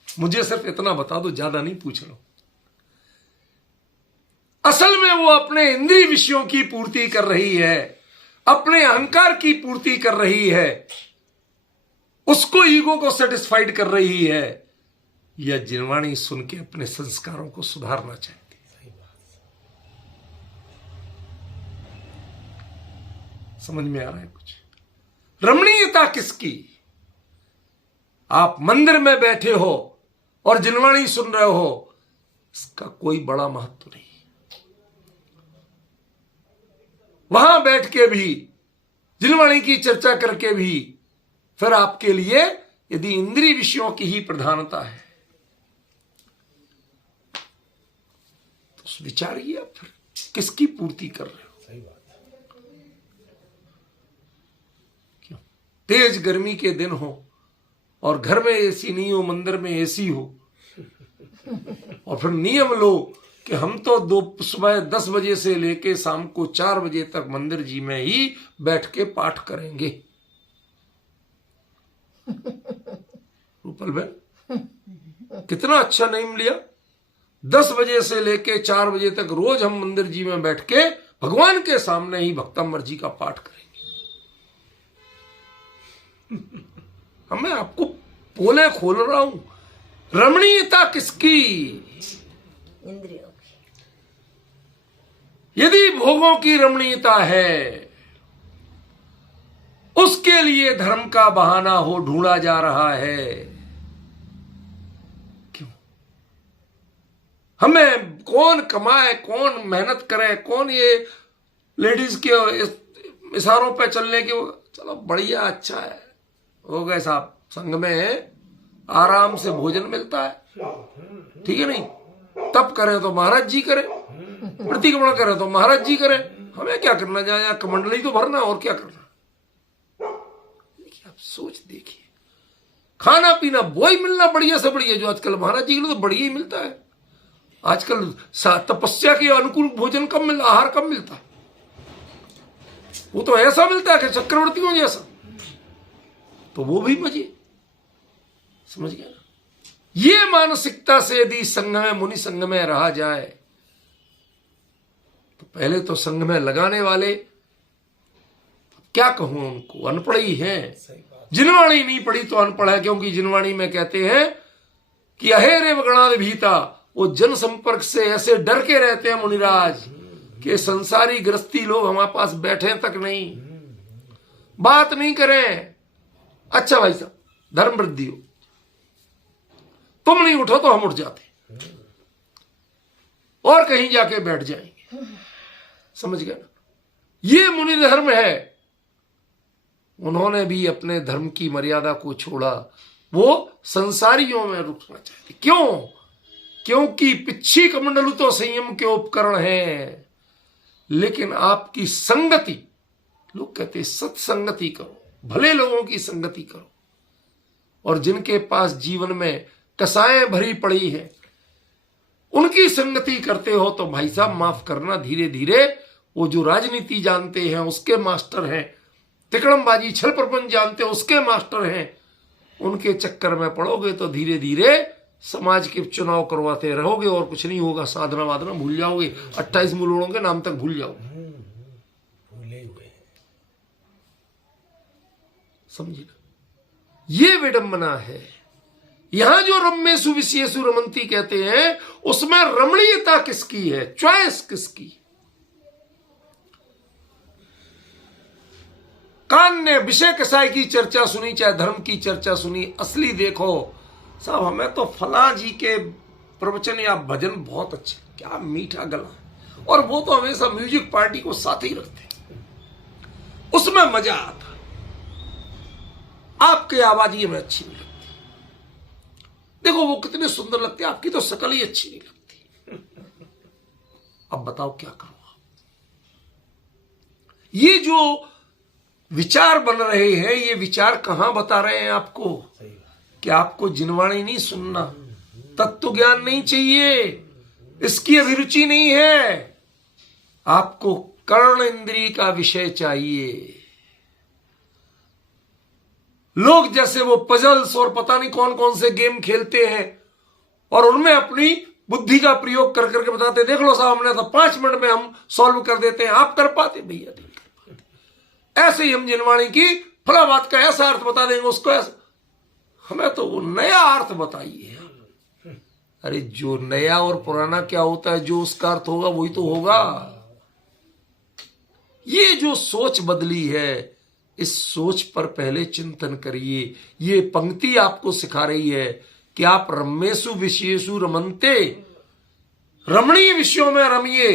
मुझे सिर्फ इतना बता दो, ज्यादा नहीं पूछ रहा हूं। असल में वो अपने इंद्रिय विषयों की पूर्ति कर रही है, अपने अहंकार की पूर्ति कर रही है, उसको ईगो को सेटिस्फाइड कर रही है, या जिनवाणी सुन के अपने संस्कारों को सुधारना चाहती है। समझ में आ रहा है कुछ? रमणीयता किसकी? आप मंदिर में बैठे हो और जिनवाणी सुन रहे हो, इसका कोई बड़ा महत्व नहीं। वहां बैठ के भी जिनवाणी की चर्चा करके भी फिर आपके लिए यदि इंद्रिय विषयों की ही प्रधानता है तो विचारिए आप फिर किसकी पूर्ति कर रहे हो। सही बात है। क्यों? तेज गर्मी के दिन हो और घर में एसी नहीं हो, मंदिर में एसी हो, और फिर नियम लो कि हम तो सुबह 10 बजे से लेके शाम को 4 बजे तक मंदिर जी में ही बैठ के पाठ करेंगे। रूपल बहन कितना अच्छा नियम लिया। 10 बजे से लेके 4 बजे तक रोज हम मंदिर जी में बैठ के भगवान के सामने ही भक्तम्बर जी का पाठ करेंगे। मैं आपको पोले खोल रहा हूं। रमणीयता किसकी? इंद्रियों की। यदि भोगों की रमणीयता है, उसके लिए धर्म का बहाना हो ढूंढा जा रहा है। क्यों? हमें कौन कमाए, कौन मेहनत करे, कौन ये लेडीज के इशारों पे चलने के, चलो बढ़िया अच्छा है, हो गए साहब, संघ में आराम से भोजन मिलता है, ठीक है नहीं? तप करें तो महाराज जी करें, प्रतिक्रमण करें तो महाराज जी करें, हमें क्या करना जाए, कमंडली तो भरना, और क्या करना। देखिए आप सोच देखिए, खाना पीना वही मिलना बढ़िया से बढ़िया जो आजकल महाराज जी के लिए तो बढ़िया ही मिलता है। आजकल तपस्या के अनुकूल भोजन कम मिलता, आहार कम मिलता है, वो तो ऐसा मिलता है कि चक्रवर्तियों जैसा, तो वो भी मजे। समझ गया ना? ये मानसिकता से यदि संघ में, मुनि संघ में रहा जाए तो पहले तो संघ में लगाने वाले, क्या कहूं उनको, अनपढ़ ही हैं। जिनवाणी नहीं पढ़ी तो अनपढ़ है, क्योंकि जिनवाणी में कहते हैं कि अहेरे वगणाद भीता, वो जन संपर्क से ऐसे डर के रहते हैं मुनिराज कि संसारी गृहस्थी लोग हमारे पास बैठे तक नहीं, बात नहीं करें। अच्छा भाई साहब, धर्म वृद्धि हो, तुम नहीं उठो तो हम उठ जाते और कहीं जाके बैठ जाएंगे। समझ गया ना? ये मुनि धर्म है। उन्होंने भी अपने धर्म की मर्यादा को छोड़ा, वो संसारियों में रुकना चाहते। क्यों? क्योंकि पिच्छी कमंडलु तो संयम के उपकरण हैं। लेकिन आपकी संगति, लोग कहते हैं सत्संगति करो, भले लोगों की संगति करो, और जिनके पास जीवन में कसाएं भरी पड़ी है उनकी संगति करते हो तो भाई साहब माफ करना, धीरे धीरे वो जो राजनीति जानते हैं उसके मास्टर हैं, तिकड़मबाजी छल प्रपंच जानते हैं उसके मास्टर हैं, उनके चक्कर में पड़ोगे तो धीरे धीरे समाज के चुनाव करवाते रहोगे और कुछ नहीं होगा। साधना वादना भूल जाओगे, 28 मूलों के नाम तक भूल जाओगे। भूले हुए समझिए ना, ये विडंबना है। यहां जो रम्येषु विषयेषु रमन्ति कहते हैं उसमें रमणीयता किसकी है, चॉइस किसकी? कान ने विषय कसाई की चर्चा सुनी, चाहे धर्म की चर्चा सुनी, असली देखो साहब हमें तो फला जी के प्रवचन या भजन बहुत अच्छे, क्या मीठा गला, और वो तो हमेशा म्यूजिक पार्टी को साथ ही रखते, उसमें मजा आता। आपकी आवाज ही हमें अच्छी नहीं लगती, देखो वो कितने सुंदर लगते हैं, आपकी तो शकल ही अच्छी नहीं लगती। अब बताओ क्या करो आप? ये जो विचार बन रहे हैं, ये विचार कहां बता रहे हैं आपको कि आपको जिनवाणी नहीं सुनना, तत्व ज्ञान नहीं चाहिए, इसकी अभिरुचि नहीं है, आपको कर्ण इंद्रिय का विषय चाहिए। लोग जैसे वो पजल्स और पता नहीं कौन कौन से गेम खेलते हैं और उनमें अपनी बुद्धि का प्रयोग कर करके बताते, देख लो साहब हमने तो 5 मिनट में हम सॉल्व कर देते हैं, आप कर पाते? भैया नहीं कर पाते। ऐसे ही हम जिनवाणी की फला बात का ऐसा अर्थ बता देंगे, उसको ऐसा, हमें तो वो नया अर्थ बताइए। अरे जो नया और पुराना क्या होता है, जो उसका अर्थ होगा वही तो होगा। ये जो सोच बदली है, इस सोच पर पहले चिंतन करिए। ये पंक्ति आपको सिखा रही है कि आप रम्येषु विषयेषु रमन्ते, रमणीय विषयों में रमिए,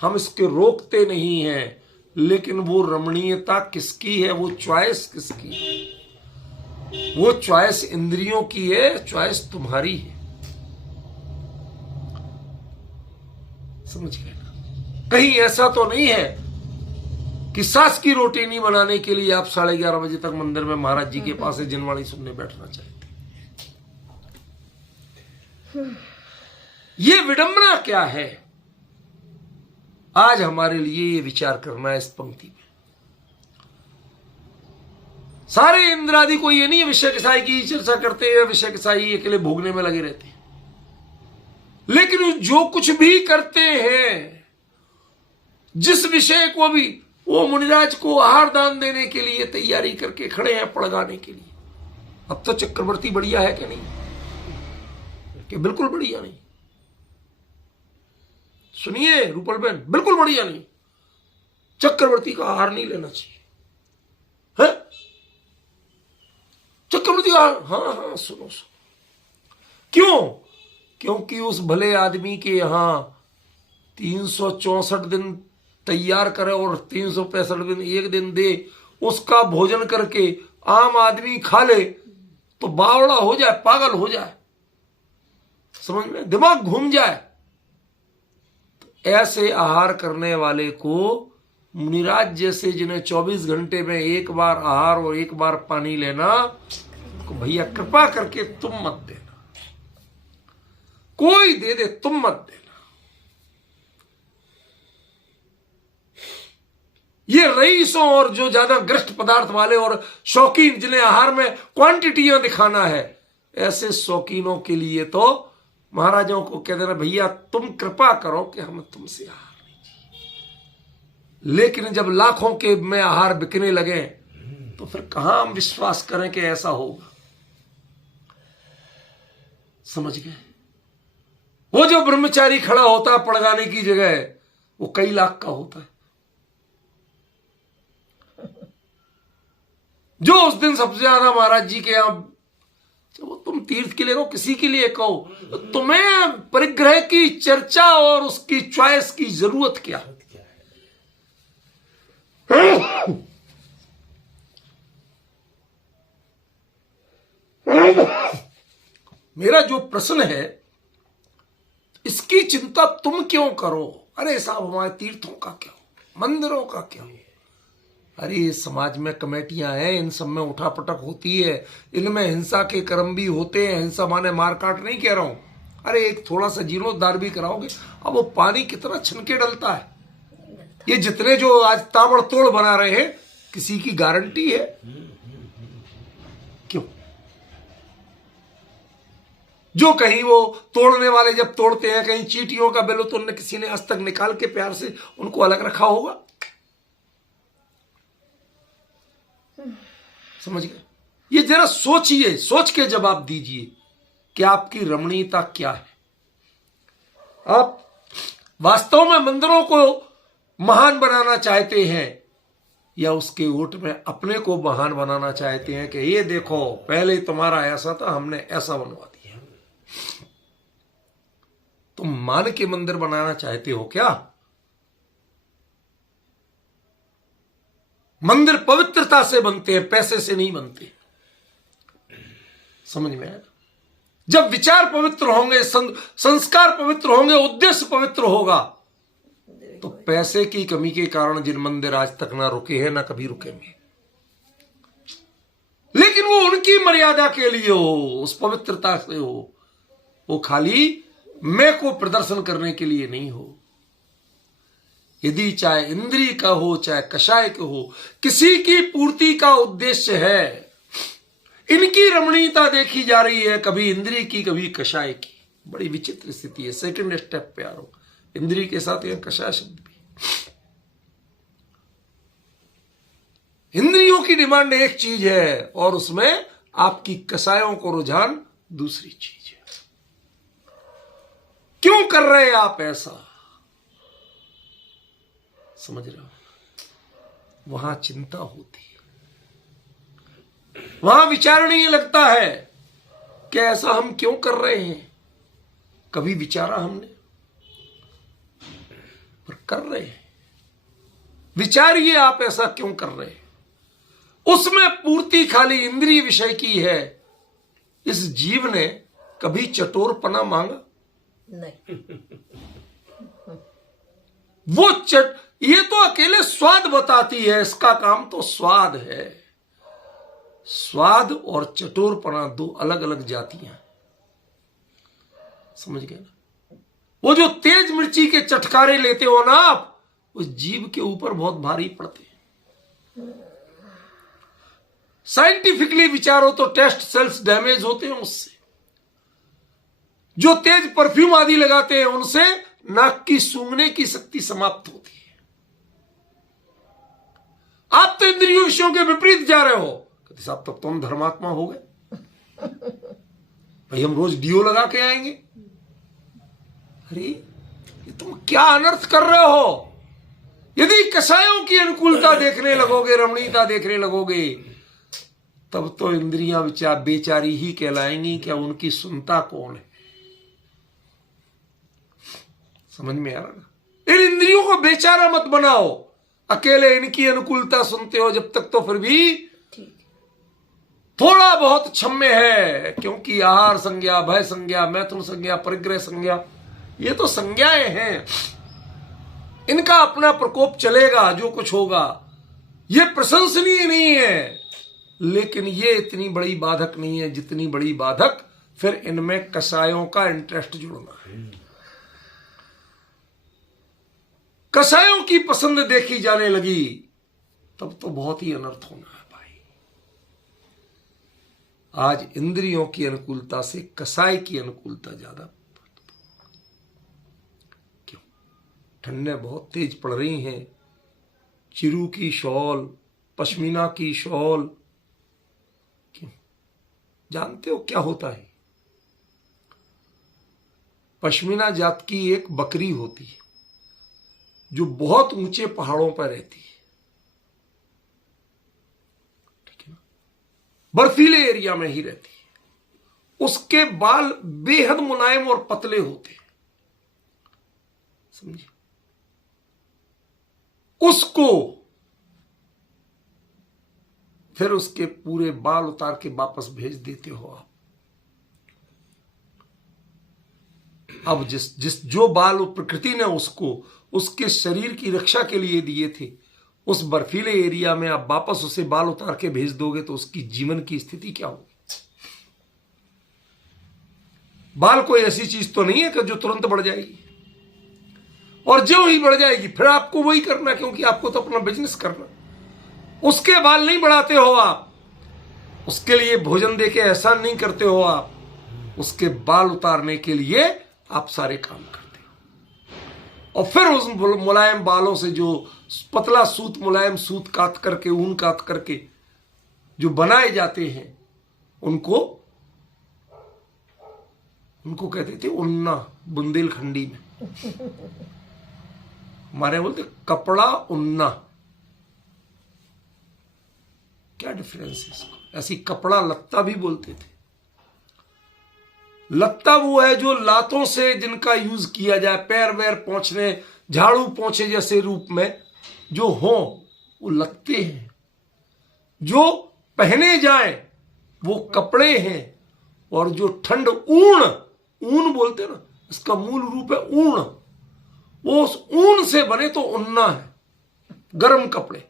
हम इसके रोकते नहीं हैं, लेकिन वो रमणीयता किसकी है, वो चॉइस किसकी है? वो चॉइस इंद्रियों की है, चॉइस तुम्हारी है। समझ गए ना? कहीं ऐसा तो नहीं है कि सास की रोटी नहीं बनाने के लिए आप 11:30 बजे तक मंदिर में महाराज जी के पास से जिनवाणी सुनने बैठना चाहते। ये विडंबना क्या है? आज हमारे लिए ये विचार करना है इस पंक्ति में। सारे इंद्र आदि को ये नहीं है विषय कसाई की चर्चा करते हैं, विषय कसाई अकेले भोगने में लगे रहते हैं, लेकिन जो कुछ भी करते हैं, जिस विषय को भी, वो मुनिराज को आहार दान देने के लिए तैयारी करके खड़े हैं, पड़गाने के लिए। अब तो चक्रवर्ती बढ़िया है कि नहीं? कि बिल्कुल बढ़िया नहीं। सुनिए रूपल बहन, बिल्कुल बढ़िया नहीं। चक्रवर्ती का आहार नहीं लेना चाहिए है? चक्रवर्ती का आहार, हाँ सुनो। क्यों? क्योंकि उस भले आदमी के यहां 364 दिन तैयार करे और 365 दिन एक दिन दे, उसका भोजन करके आम आदमी खा ले तो बावड़ा हो जाए, पागल हो जाए, समझ में दिमाग घूम जाए। तो ऐसे आहार करने वाले को मुनिराज जैसे, जिन्हें 24 घंटे में एक बार आहार और एक बार पानी लेना, तो भैया कृपा करके तुम मत देना, कोई दे दे तुम मत देना। ये रईसों और जो ज्यादा ग्रस्त पदार्थ वाले और शौकीन, जिन्हें आहार में क्वांटिटियां दिखाना है, ऐसे शौकीनों के लिए तो महाराजों को कह देना भैया तुम कृपा करो कि हम तुमसे आहार नहीं चाहिए। लेकिन जब लाखों के में आहार बिकने लगे तो फिर कहां हम विश्वास करें कि ऐसा होगा? समझ गए? वो जो ब्रह्मचारी खड़ा होता है पड़गाने की जगह, वो कई लाख का होता है। जो उस दिन सबसे ज्यादा महाराज जी के यहां, वो तुम तीर्थ के लिए कहो, किसी के लिए कहो, तो तुम्हें परिग्रह की चर्चा और उसकी चॉइस की जरूरत क्या है? मेरा जो प्रश्न है, इसकी चिंता तुम क्यों करो? अरे साहब हमारे तीर्थों का क्या हो? मंदिरों का क्या? अरे समाज में कमेटियां हैं, इन सब में उठापटक होती है, इनमें हिंसा के कर्म भी होते हैं। हिंसा माने मारकाट नहीं कह रहा हूं। अरे एक थोड़ा सा जीर्णोद्धार भी कराओगे, अब वो पानी कितना छनके डलता है। ये जितने जो आज ताबड़तोड़ बना रहे हैं, किसी की गारंटी है? क्यों? जो कहीं वो तोड़ने वाले जब तोड़ते हैं, कहीं चींटियों का बिल तो उनने किसी ने आज तक निकाल के प्यार से उनको अलग रखा होगा? समझ गए? ये जरा सोचिए, सोच के जवाब दीजिए कि आपकी रमणीयता क्या है। आप वास्तव में मंदिरों को महान बनाना चाहते हैं या उसके ओट में अपने को महान बनाना चाहते हैं कि ये देखो पहले तुम्हारा ऐसा था, हमने ऐसा बनवा दिया। तुम मान के मंदिर बनाना चाहते हो क्या? मंदिर पवित्रता से बनते हैं, पैसे से नहीं बनते। समझ में आया? जब विचार पवित्र होंगे, संस्कार पवित्र होंगे, उद्देश्य पवित्र होगा, तो पैसे की कमी के कारण जिन मंदिर आज तक ना रुके हैं, ना कभी रुकेंगे, लेकिन वो उनकी मर्यादा के लिए हो, उस पवित्रता से हो, वो खाली मैं को प्रदर्शन करने के लिए नहीं हो। यदि चाहे इंद्रिय का हो, चाहे कषाय का हो, किसी की पूर्ति का उद्देश्य है। इनकी रमणीयता देखी जा रही है, कभी इंद्रिय की, कभी कषाय की। बड़ी विचित्र स्थिति है। सेकंड स्टेप पे आ रहा हूं, इंद्रिय के साथ यह कषाय शब्द भी। इंद्रियों की डिमांड एक चीज है और उसमें आपकी कषायों को रुझान दूसरी चीज है। क्यों कर रहे हैं आप ऐसा? समझ रहे हो? वहां चिंता होती है, वहां विचारणीय लगता है कि ऐसा हम क्यों कर रहे हैं। कभी विचारा हमने? पर कर रहे हैं। विचारिए आप ऐसा क्यों कर रहे हैं। उसमें पूर्ति खाली इंद्रिय विषय की है। इस जीव ने कभी चटोरपना मांगा नहीं। वो ये तो अकेले स्वाद बताती है, इसका काम तो स्वाद है। स्वाद और चटोरपना दो अलग अलग जातियां। समझ गए ना? वो जो तेज मिर्ची के चटकारे लेते हो ना आप, उस जीव के ऊपर बहुत भारी पड़ते हैं। साइंटिफिकली विचारो तो टेस्ट सेल्स डैमेज होते हैं उससे। जो तेज परफ्यूम आदि लगाते हैं उनसे नाक की सूंघने की शक्ति समाप्त होती है। आप तो इंद्रिय विषयों के विपरीत जा रहे हो। कहते साहब तब तो हम धर्मात्मा हो गए भाई, हम रोज डियो लगा के आएंगे। अरे ये तुम क्या अनर्थ कर रहे हो। यदि कषायों की अनुकूलता देखने लगोगे, रमणीयता देखने लगोगे, तब तो इंद्रियां विचार बेचारी ही कहलाएंगी। क्या उनकी सुनता कौन है? समझ में आ रहा ना? इन इंद्रियों को बेचारा मत बनाओ। अकेले इनकी अनुकूलता सुनते हो जब तक, तो फिर भी थोड़ा बहुत क्षम्य है, क्योंकि आहार संज्ञा, भय संज्ञा, मैथुन संज्ञा, परिग्रह संज्ञा, ये तो संज्ञाएं हैं। इनका अपना प्रकोप चलेगा, जो कुछ होगा। ये प्रशंसनीय नहीं है, लेकिन ये इतनी बड़ी बाधक नहीं है जितनी बड़ी बाधक फिर इनमें कषायों का इंटरेस्ट जुड़ना है। कषायों की पसंद देखी जाने लगी, तब तो बहुत ही अनर्थ होना है भाई। आज इंद्रियों की अनुकूलता से कषाय की अनुकूलता ज्यादा। क्यों? ठंडे बहुत तेज पड़ रही हैं। चिरू की शॉल, पश्मीना की शॉल। क्यों? जानते हो क्या होता है? पश्मीना जात की एक बकरी होती है जो बहुत ऊंचे पहाड़ों पर रहती है, ठीक है ना? बर्फीले एरिया में ही रहती है। उसके बाल बेहद मुलायम और पतले होते हैं, समझिए। उसको फिर उसके पूरे बाल उतार के वापस भेज देते हो आप। अब जिस जो बाल प्रकृति ने उसको उसके शरीर की रक्षा के लिए दिए थे, उस बर्फीले एरिया में आप वापस उसे बाल उतार के भेज दोगे तो उसकी जीवन की स्थिति क्या होगी? बाल कोई ऐसी चीज तो नहीं है कि जो तुरंत बढ़ जाएगी, और जो ही बढ़ जाएगी फिर आपको वही करना, क्योंकि आपको तो अपना बिजनेस करना। उसके बाल नहीं बढ़ाते हो आप, उसके लिए भोजन देके एहसान नहीं करते हो आप, उसके बाल उतारने के लिए आप सारे काम करते हो। और फिर उस मुलायम बालों से जो पतला सूत, मुलायम सूत काट करके, ऊन काट करके जो बनाए जाते हैं, उनको कहते थे उन्ना, बुंदेलखंडी में हमारे बोलते कपड़ा उन्ना। क्या डिफरेंस है इसको? ऐसी कपड़ा लत्ता भी बोलते थे। लत्ता वो है जो लातों से जिनका यूज किया जाए, पैर वैर पोंछने, झाड़ू पोंछे जैसे रूप में जो हो, वो लत्ते हैं। जो पहने जाए वो कपड़े हैं। और जो ठंड, ऊन बोलते ना, इसका मूल रूप है ऊन। वो उस ऊन से बने तो उन्ना है, गर्म कपड़े।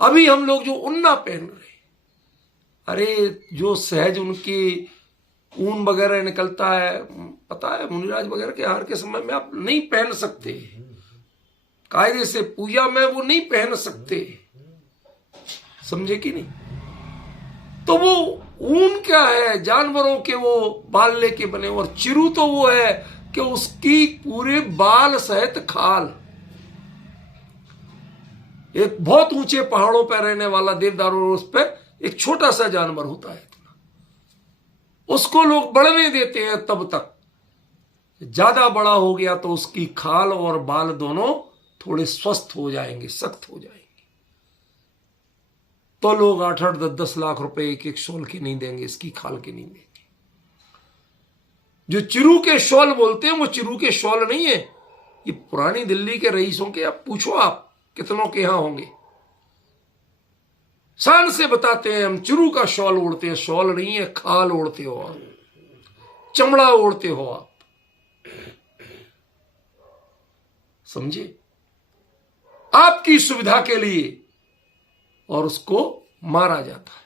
अभी हम लोग जो उन्ना पहन रहे, अरे जो सहज उनकी ऊन वगैरह निकलता है, पता है मुनिराज वगैरह के हार के समय में आप नहीं पहन सकते, कायदे से पूजा में वो नहीं पहन सकते, समझे कि नहीं? तो वो ऊन क्या है? जानवरों के वो बाल लेके बने। और चिरू तो वो है कि उसकी पूरे बाल सहित खाल। एक बहुत ऊंचे पहाड़ों पर रहने वाला देवदारू, उस पर एक छोटा सा जानवर होता है, उसको लोग बढ़ने देते हैं तब तक। ज्यादा बड़ा हो गया तो उसकी खाल और बाल दोनों थोड़े स्वस्थ हो जाएंगे, सख्त हो जाएंगे। तो लोग 8-8, 10-10 लाख रुपए एक शॉल के नहीं देंगे, इसकी खाल के नहीं देंगे। जो चिरू के शॉल बोलते हैं वो चिरू के शॉल नहीं है, ये पुरानी दिल्ली के रईसों के, आप पूछो आप कितनों के यहां होंगे, शान से बताते हैं हम चिरू का शॉल ओढ़ते हैं। शॉल नहीं है, खाल ओढ़ते हो आप, चमड़ा ओढ़ते हो आप, समझे? आपकी सुविधा के लिए, और उसको मारा जाता है।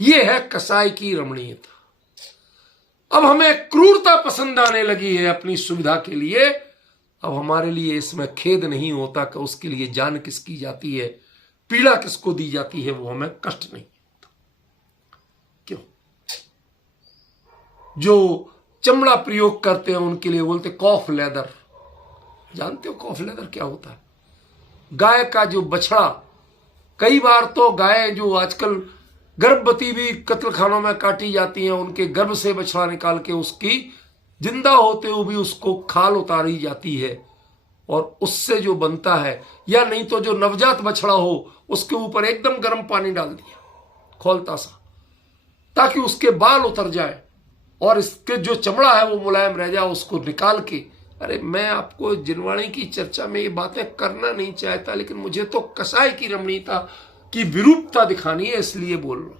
यह है कसाई की रमणीयता। अब हमें क्रूरता पसंद आने लगी है अपनी सुविधा के लिए। अब हमारे लिए इसमें खेद नहीं होता कि उसके लिए जान किसकी जाती है, पीड़ा किसको दी जाती है, वो हमें कष्ट नहीं होता। क्यों? जो चमड़ा प्रयोग करते हैं उनके लिए बोलते कॉफ लेदर। जानते हो कॉफ लेदर क्या होता है? गाय का जो बछड़ा, कई बार तो गाय जो आजकल गर्भवती भी कत्ल खानों में काटी जाती हैं, उनके गर्भ से बछड़ा निकाल के उसकी जिंदा होते हुए भी उसको खाल उतारी जाती है, और उससे जो बनता है, या नहीं तो जो नवजात बछड़ा हो उसके ऊपर एकदम गर्म पानी डाल दिया खोलता सा, ताकि उसके बाल उतर जाए और इसके जो चमड़ा है वो मुलायम रह जाए, उसको निकाल के। अरे मैं आपको जिनवाणी की चर्चा में ये बातें करना नहीं चाहता, लेकिन मुझे तो कसाई की रमणीयता की विरूपता दिखानी है, इसलिए बोल रहा हूं।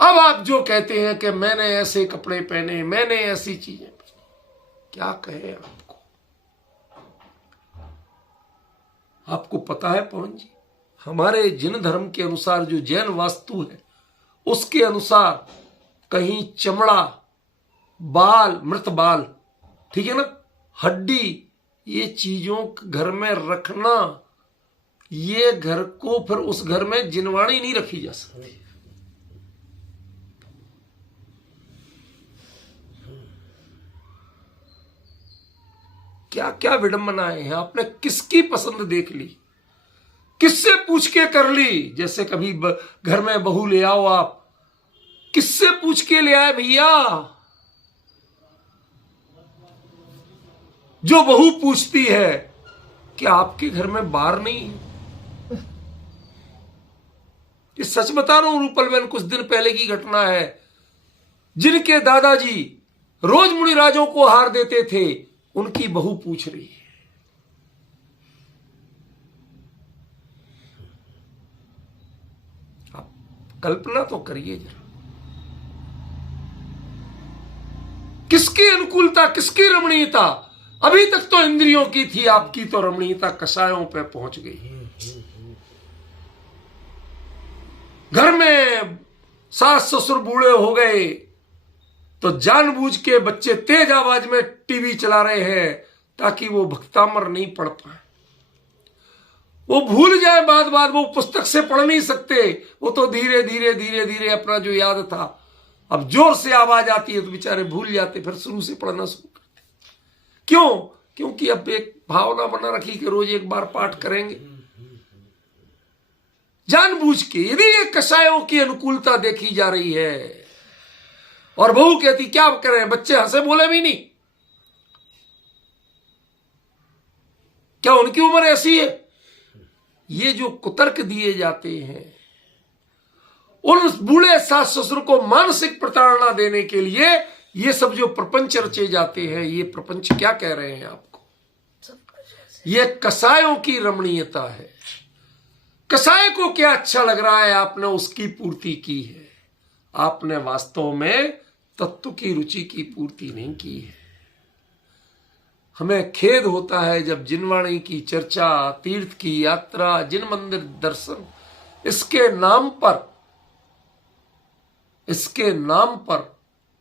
अब आप जो कहते हैं कि मैंने ऐसे कपड़े पहने, मैंने ऐसी चीजें, क्या कहे आपको? आपको पता है पवन जी, हमारे जिन धर्म के अनुसार जो जैन वास्तु है उसके अनुसार कहीं चमड़ा, बाल, मृत बाल, ठीक है ना, हड्डी, ये चीजों घर में रखना, ये घर को फिर उस घर में जिनवाणी नहीं रखी जा सकती। क्या क्या विडंबनाएं हैं। आपने किसकी पसंद देख ली, किससे पूछ के कर ली? जैसे कभी घर में बहू ले आओ, आप किससे पूछ के ले आए भैया? जो बहू पूछती है कि आपके घर में बार नहीं है? ये सच बता रहा हूं रूपल बहन, कुछ दिन पहले की घटना है। जिनके दादाजी रोज मुनिराजों को हार देते थे, उनकी बहू पूछ रही है। आप कल्पना तो करिए जरा। किसकी अनुकूलता, किसकी रमणीयता? अभी तक तो इंद्रियों की थी, आपकी तो रमणीयता कषायों पे पहुंच गई। घर में सास ससुर बूढ़े हो गए तो जानबूझ के बच्चे तेज आवाज में टीवी चला रहे हैं ताकि वो भक्तामर नहीं पढ़ पाए, वो भूल जाए बात बात, वो पुस्तक से पढ़ नहीं सकते, वो तो धीरे धीरे धीरे धीरे अपना जो याद था, अब जोर से आवाज आती है तो बेचारे भूल जाते, फिर शुरू से पढ़ना शुरू करते। क्यों? क्योंकि अब एक भावना बना रखी कि रोज एक बार पाठ करेंगे। जानबूझ के यदि ये कषायों की अनुकूलता देखी जा रही है और बहू कहती क्या करें, बच्चे हंसे बोले भी नहीं, क्या उनकी उम्र ऐसी है? ये जो कुतर्क दिए जाते हैं उन बूढ़े सास ससुर को मानसिक प्रताड़ना देने के लिए, ये सब जो प्रपंच रचे जाते हैं, ये प्रपंच क्या कह रहे हैं आपको? ये कसायों की रमणीयता है। कसाय को क्या अच्छा लग रहा है, आपने उसकी पूर्ति की है, आपने वास्तव में तत्व की रुचि की पूर्ति नहीं की है। हमें खेद होता है जब जिनवाणी की चर्चा, तीर्थ की यात्रा, जिन मंदिर दर्शन, इसके नाम पर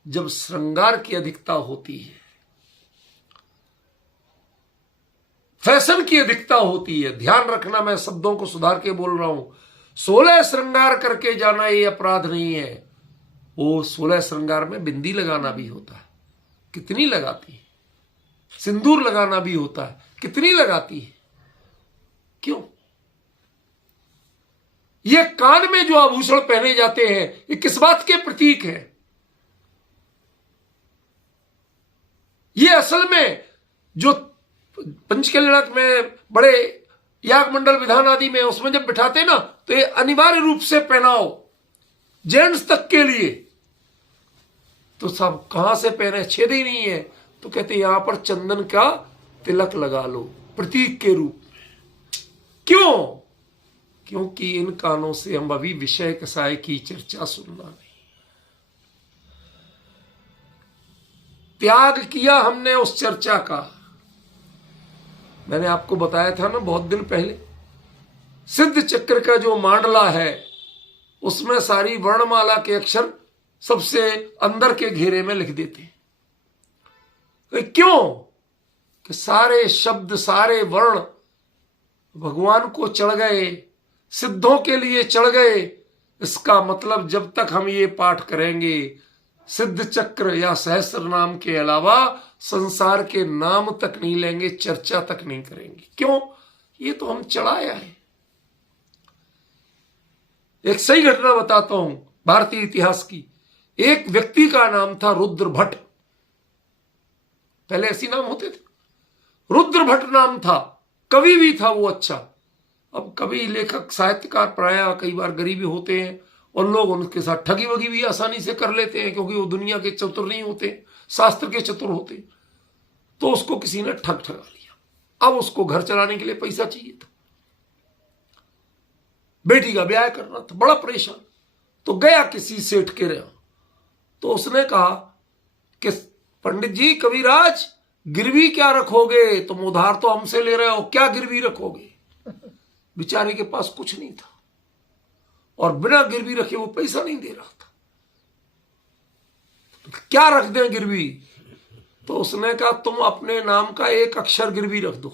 जब श्रृंगार की अधिकता होती है, फैशन की अधिकता होती है। ध्यान रखना, मैं शब्दों को सुधार के बोल रहा हूं। 16 श्रृंगार करके जाना ये अपराध नहीं है, वो 16 श्रृंगार में बिंदी लगाना भी होता है, कितनी लगाती है? सिंदूर लगाना भी होता है, कितनी लगाती है? क्यों? ये कान में जो आभूषण पहने जाते हैं, ये किस बात के प्रतीक हैं? ये असल में जो पंचकल्याणक में बड़े याग मंडल विधान आदि में उसमें जब बिठाते ना, तो ये अनिवार्य रूप से पहनाओ जेंट्स तक के लिए। तो सब कहां से पहने, छेद ही नहीं है, तो कहते यहां पर चंदन का तिलक लगा लो प्रतीक के रूप में। क्यों? क्योंकि इन कानों से हम अभी विषय कसाय की चर्चा सुनना नहीं। त्याग किया हमने उस चर्चा का। मैंने आपको बताया था ना बहुत दिन पहले, सिद्ध चक्र का जो मांडला है उसमें सारी वर्णमाला के अक्षर सबसे अंदर के घेरे में लिख देते हैं। क्यों? कि सारे शब्द, सारे वर्ण भगवान को चढ़ गए, सिद्धों के लिए चढ़ गए। इसका मतलब जब तक हम ये पाठ करेंगे, सिद्ध चक्र या सहस्त्र नाम के अलावा संसार के नाम तक नहीं लेंगे, चर्चा तक नहीं करेंगे। क्यों? ये तो हम चढ़ाया है। एक सही घटना बताता हूं भारतीय इतिहास की। एक व्यक्ति का नाम था रुद्र भट्ट, पहले ऐसी नाम होते थे, रुद्र भट्ट नाम था, कवि भी था वो अच्छा। अब कवि, लेखक, साहित्यकार प्रायः कई बार गरीबी होते हैं और लोग उनके साथ ठगी वगी भी आसानी से कर लेते हैं, क्योंकि वो दुनिया के चतुर नहीं होते, शास्त्र के चतुर होते। तो उसको किसी ने ठगा लिया। अब उसको घर चलाने के लिए पैसा चाहिए था, बेटी का ब्याह करना था, बड़ा परेशान। तो गया किसी सेठ के यहाँ, तो उसने कहा कि पंडित जी, कविराज, गिरवी क्या रखोगे? तुम उधार तो हमसे ले रहे हो, क्या गिरवी रखोगे? बेचारे के पास कुछ नहीं था और बिना गिरवी रखे वो पैसा नहीं दे रहा था। तो क्या रख दें गिरवी? तो उसने कहा तुम अपने नाम का एक अक्षर गिरवी रख दो।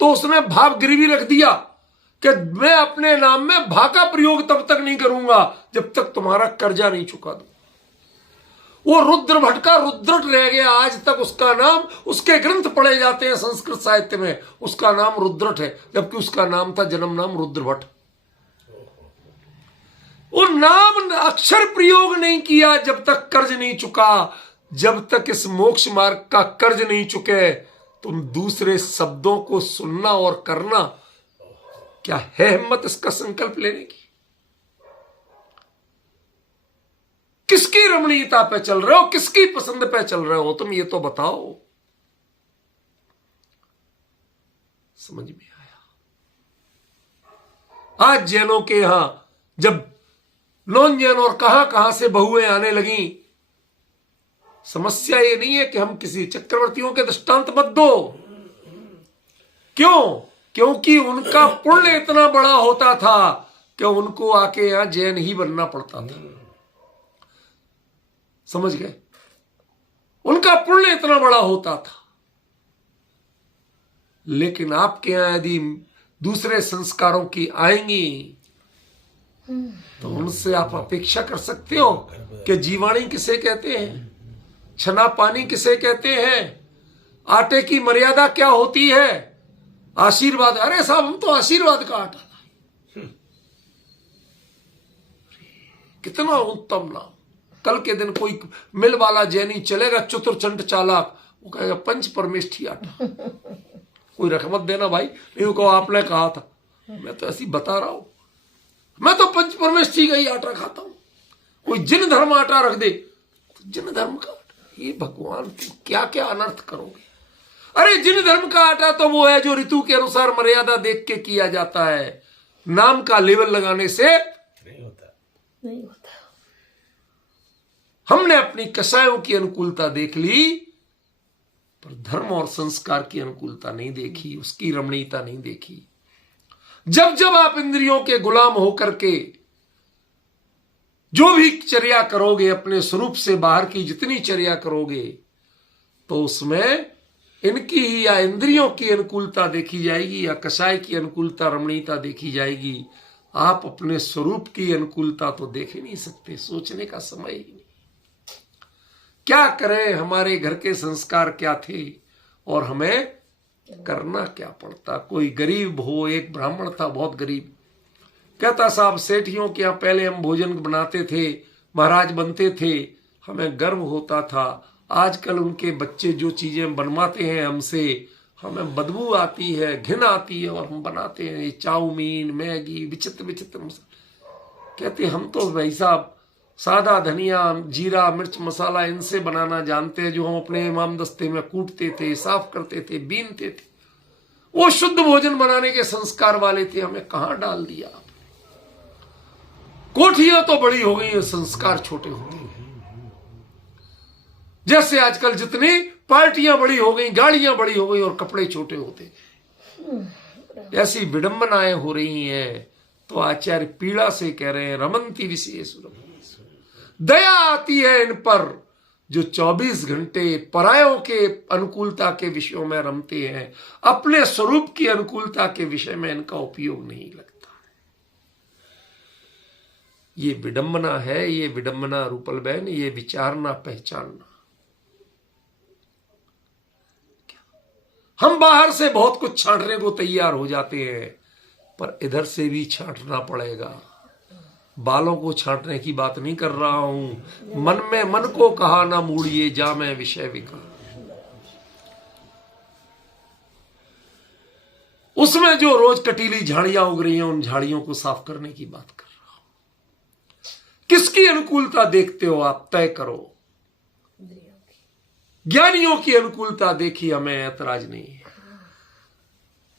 तो उसने भाव गिरवी रख दिया कि मैं अपने नाम में भा का प्रयोग तब तक नहीं करूंगा जब तक तुम्हारा कर्जा नहीं चुका दूं। वो रुद्र भट्ट का रुद्रट रह गया, आज तक उसका नाम, उसके ग्रंथ पढ़े जाते हैं संस्कृत साहित्य में, उसका नाम रुद्रट है, जबकि उसका नाम था, जन्म नाम रुद्र भट्ट। वो नाम अक्षर प्रयोग नहीं किया जब तक कर्ज नहीं चुका। जब तक इस मोक्ष मार्ग का कर्ज नहीं चुके, तुम दूसरे शब्दों को सुनना और करना, क्या है हिम्मत इसका संकल्प लेने की? किसकी रमणीयता पे चल रहे हो, किसकी पसंद पे चल रहे हो? तुम ये तो बताओ। समझ में आया? आज जैनों के यहां जब नॉन जैन और कहां कहां से बहुएं आने लगी, समस्या ये नहीं है कि हम किसी चक्रवर्तियों के दृष्टांत मत दो। क्यों? क्योंकि उनका पुण्य इतना बड़ा होता था कि उनको आके यहां जैन ही बनना पड़ता था। समझ गए? उनका पुण्य इतना बड़ा होता था। लेकिन आपके यहां यदि दूसरे संस्कारों की आएंगी तो उनसे आप अपेक्षा कर सकते हो कि जीवाणी किसे कहते हैं, छना पानी किसे कहते हैं, आटे की मर्यादा क्या होती है, आशीर्वाद। अरे साहब हम तो आशीर्वाद का आटा लाए। कितना उत्तम नाम। कल के दिन कोई मिल वाला जैनी चलेगा चतुरचंड चालाक, वो कहेगा पंच परमेष्ठी आटा। कोई रकमत देना भाई, नहीं को आपने कहा था। मैं तो ऐसी बता रहा हूं, मैं तो पंच परमेष्ठी का ही आटा खाता हूं। कोई जिन धर्म आटा रख दे तो जिन धर्म का आटा। ये भगवान क्या क्या अनर्थ करोगे। अरे जिन धर्म का आटा तो वो है जो ऋतु के अनुसार मर्यादा देख के किया जाता है। नाम का लेवल लगाने से नहीं होता। नहीं होता। हमने अपनी कसायों की अनुकूलता देख ली, पर धर्म और संस्कार की अनुकूलता नहीं देखी, उसकी रमणीयता नहीं देखी। जब जब आप इंद्रियों के गुलाम होकर के जो भी चर्या करोगे, अपने स्वरूप से बाहर की जितनी चर्या करोगे, तो उसमें इनकी ही या इंद्रियों की अनुकूलता देखी जाएगी या कसाय की अनुकूलता रमणीयता देखी जाएगी। आप अपने स्वरूप की अनुकूलता तो देख ही नहीं सकते। सोचने का समय ही नहीं। क्या करें, हमारे घर के संस्कार क्या थे और हमें करना क्या पड़ता। कोई गरीब हो, एक ब्राह्मण था बहुत गरीब, कहता साहब सेठियों के यहाँ पहले हम भोजन बनाते थे, महाराज बनते थे, हमें गर्व होता था। आजकल उनके बच्चे जो चीजें बनवाते हैं हमसे, हमें बदबू आती है, घिन आती है, और हम बनाते हैं चाउमीन, मैगी, विचित्र विचित्र। कहते हम तो भाई साहब सादा धनिया, जीरा, मिर्च, मसाला इनसे बनाना जानते हैं, जो हम अपने इमाम दस्ते में कूटते थे, साफ करते थे, बीनते थे। वो शुद्ध भोजन बनाने के संस्कार वाले थे, हमें कहां डाल दिया। कोठियां तो बड़ी हो गई हैं, संस्कार छोटे हो गए। जैसे आजकल जितनी पार्टियां बड़ी हो गई, गाड़ियां बड़ी हो गई और कपड़े छोटे होते, ऐसी विडंबनाएं हो रही हैं। तो आचार्य पीड़ा से कह रहे हैं, रमंती विशेष दया आती है इन पर जो 24 घंटे परायों के अनुकूलता के विषयों में रमते हैं, अपने स्वरूप की अनुकूलता के विषय में इनका उपयोग नहीं लगता। ये विडंबना है, ये विडंबना रूपल बहन, ये विचारना पहचानना। हम बाहर से बहुत कुछ छांटने को तैयार हो जाते हैं, पर इधर से भी छांटना पड़ेगा। बालों को छांटने की बात नहीं कर रहा हूं। मन में मन को कहा ना मूड़िए, जा मैं विषय विकार। उसमें जो रोज कटीली झाड़ियां उग रही हैं, उन झाड़ियों को साफ करने की बात कर रहा हूं। किसकी अनुकूलता देखते हो आप, तय करो। ज्ञानियों की अनुकूलता देखी, हमें ऐतराज नहीं है।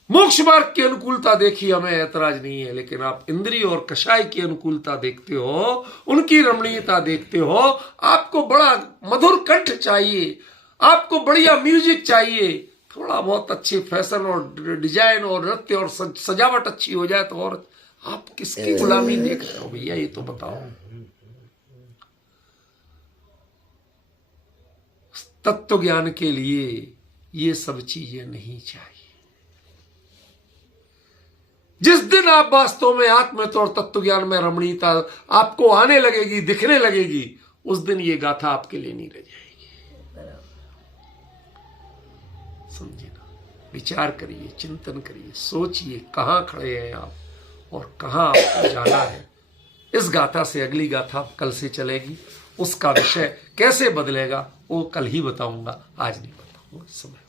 मोक्ष मार्ग की अनुकूलता देखी, हमें ऐतराज नहीं है। लेकिन आप इंद्रिय और कषाय की अनुकूलता देखते हो, उनकी रमणीयता देखते हो। आपको बड़ा मधुर कंठ चाहिए, आपको बढ़िया म्यूजिक चाहिए, थोड़ा बहुत अच्छे फैशन और डिजाइन और नृत्य और सजावट अच्छी हो जाए तो और आप किसकी गुलामी देख रहे हो भैया, ये तो बताओ। तत्व ज्ञान के लिए ये सब चीजें नहीं चाहिए। जिस दिन आप वास्तव में आत्मत्व और तत्व ज्ञान में रमणीयता आपको आने लगेगी, दिखने लगेगी, उस दिन ये गाथा आपके लिए नहीं रह जाएगी। समझे ना? विचार करिए, चिंतन करिए, सोचिए कहां खड़े हैं आप और कहां आपको जाना है। इस गाथा से अगली गाथा कल से चलेगी, उसका विषय कैसे बदलेगा वो कल ही बताऊंगा, आज नहीं बताऊंगा। समय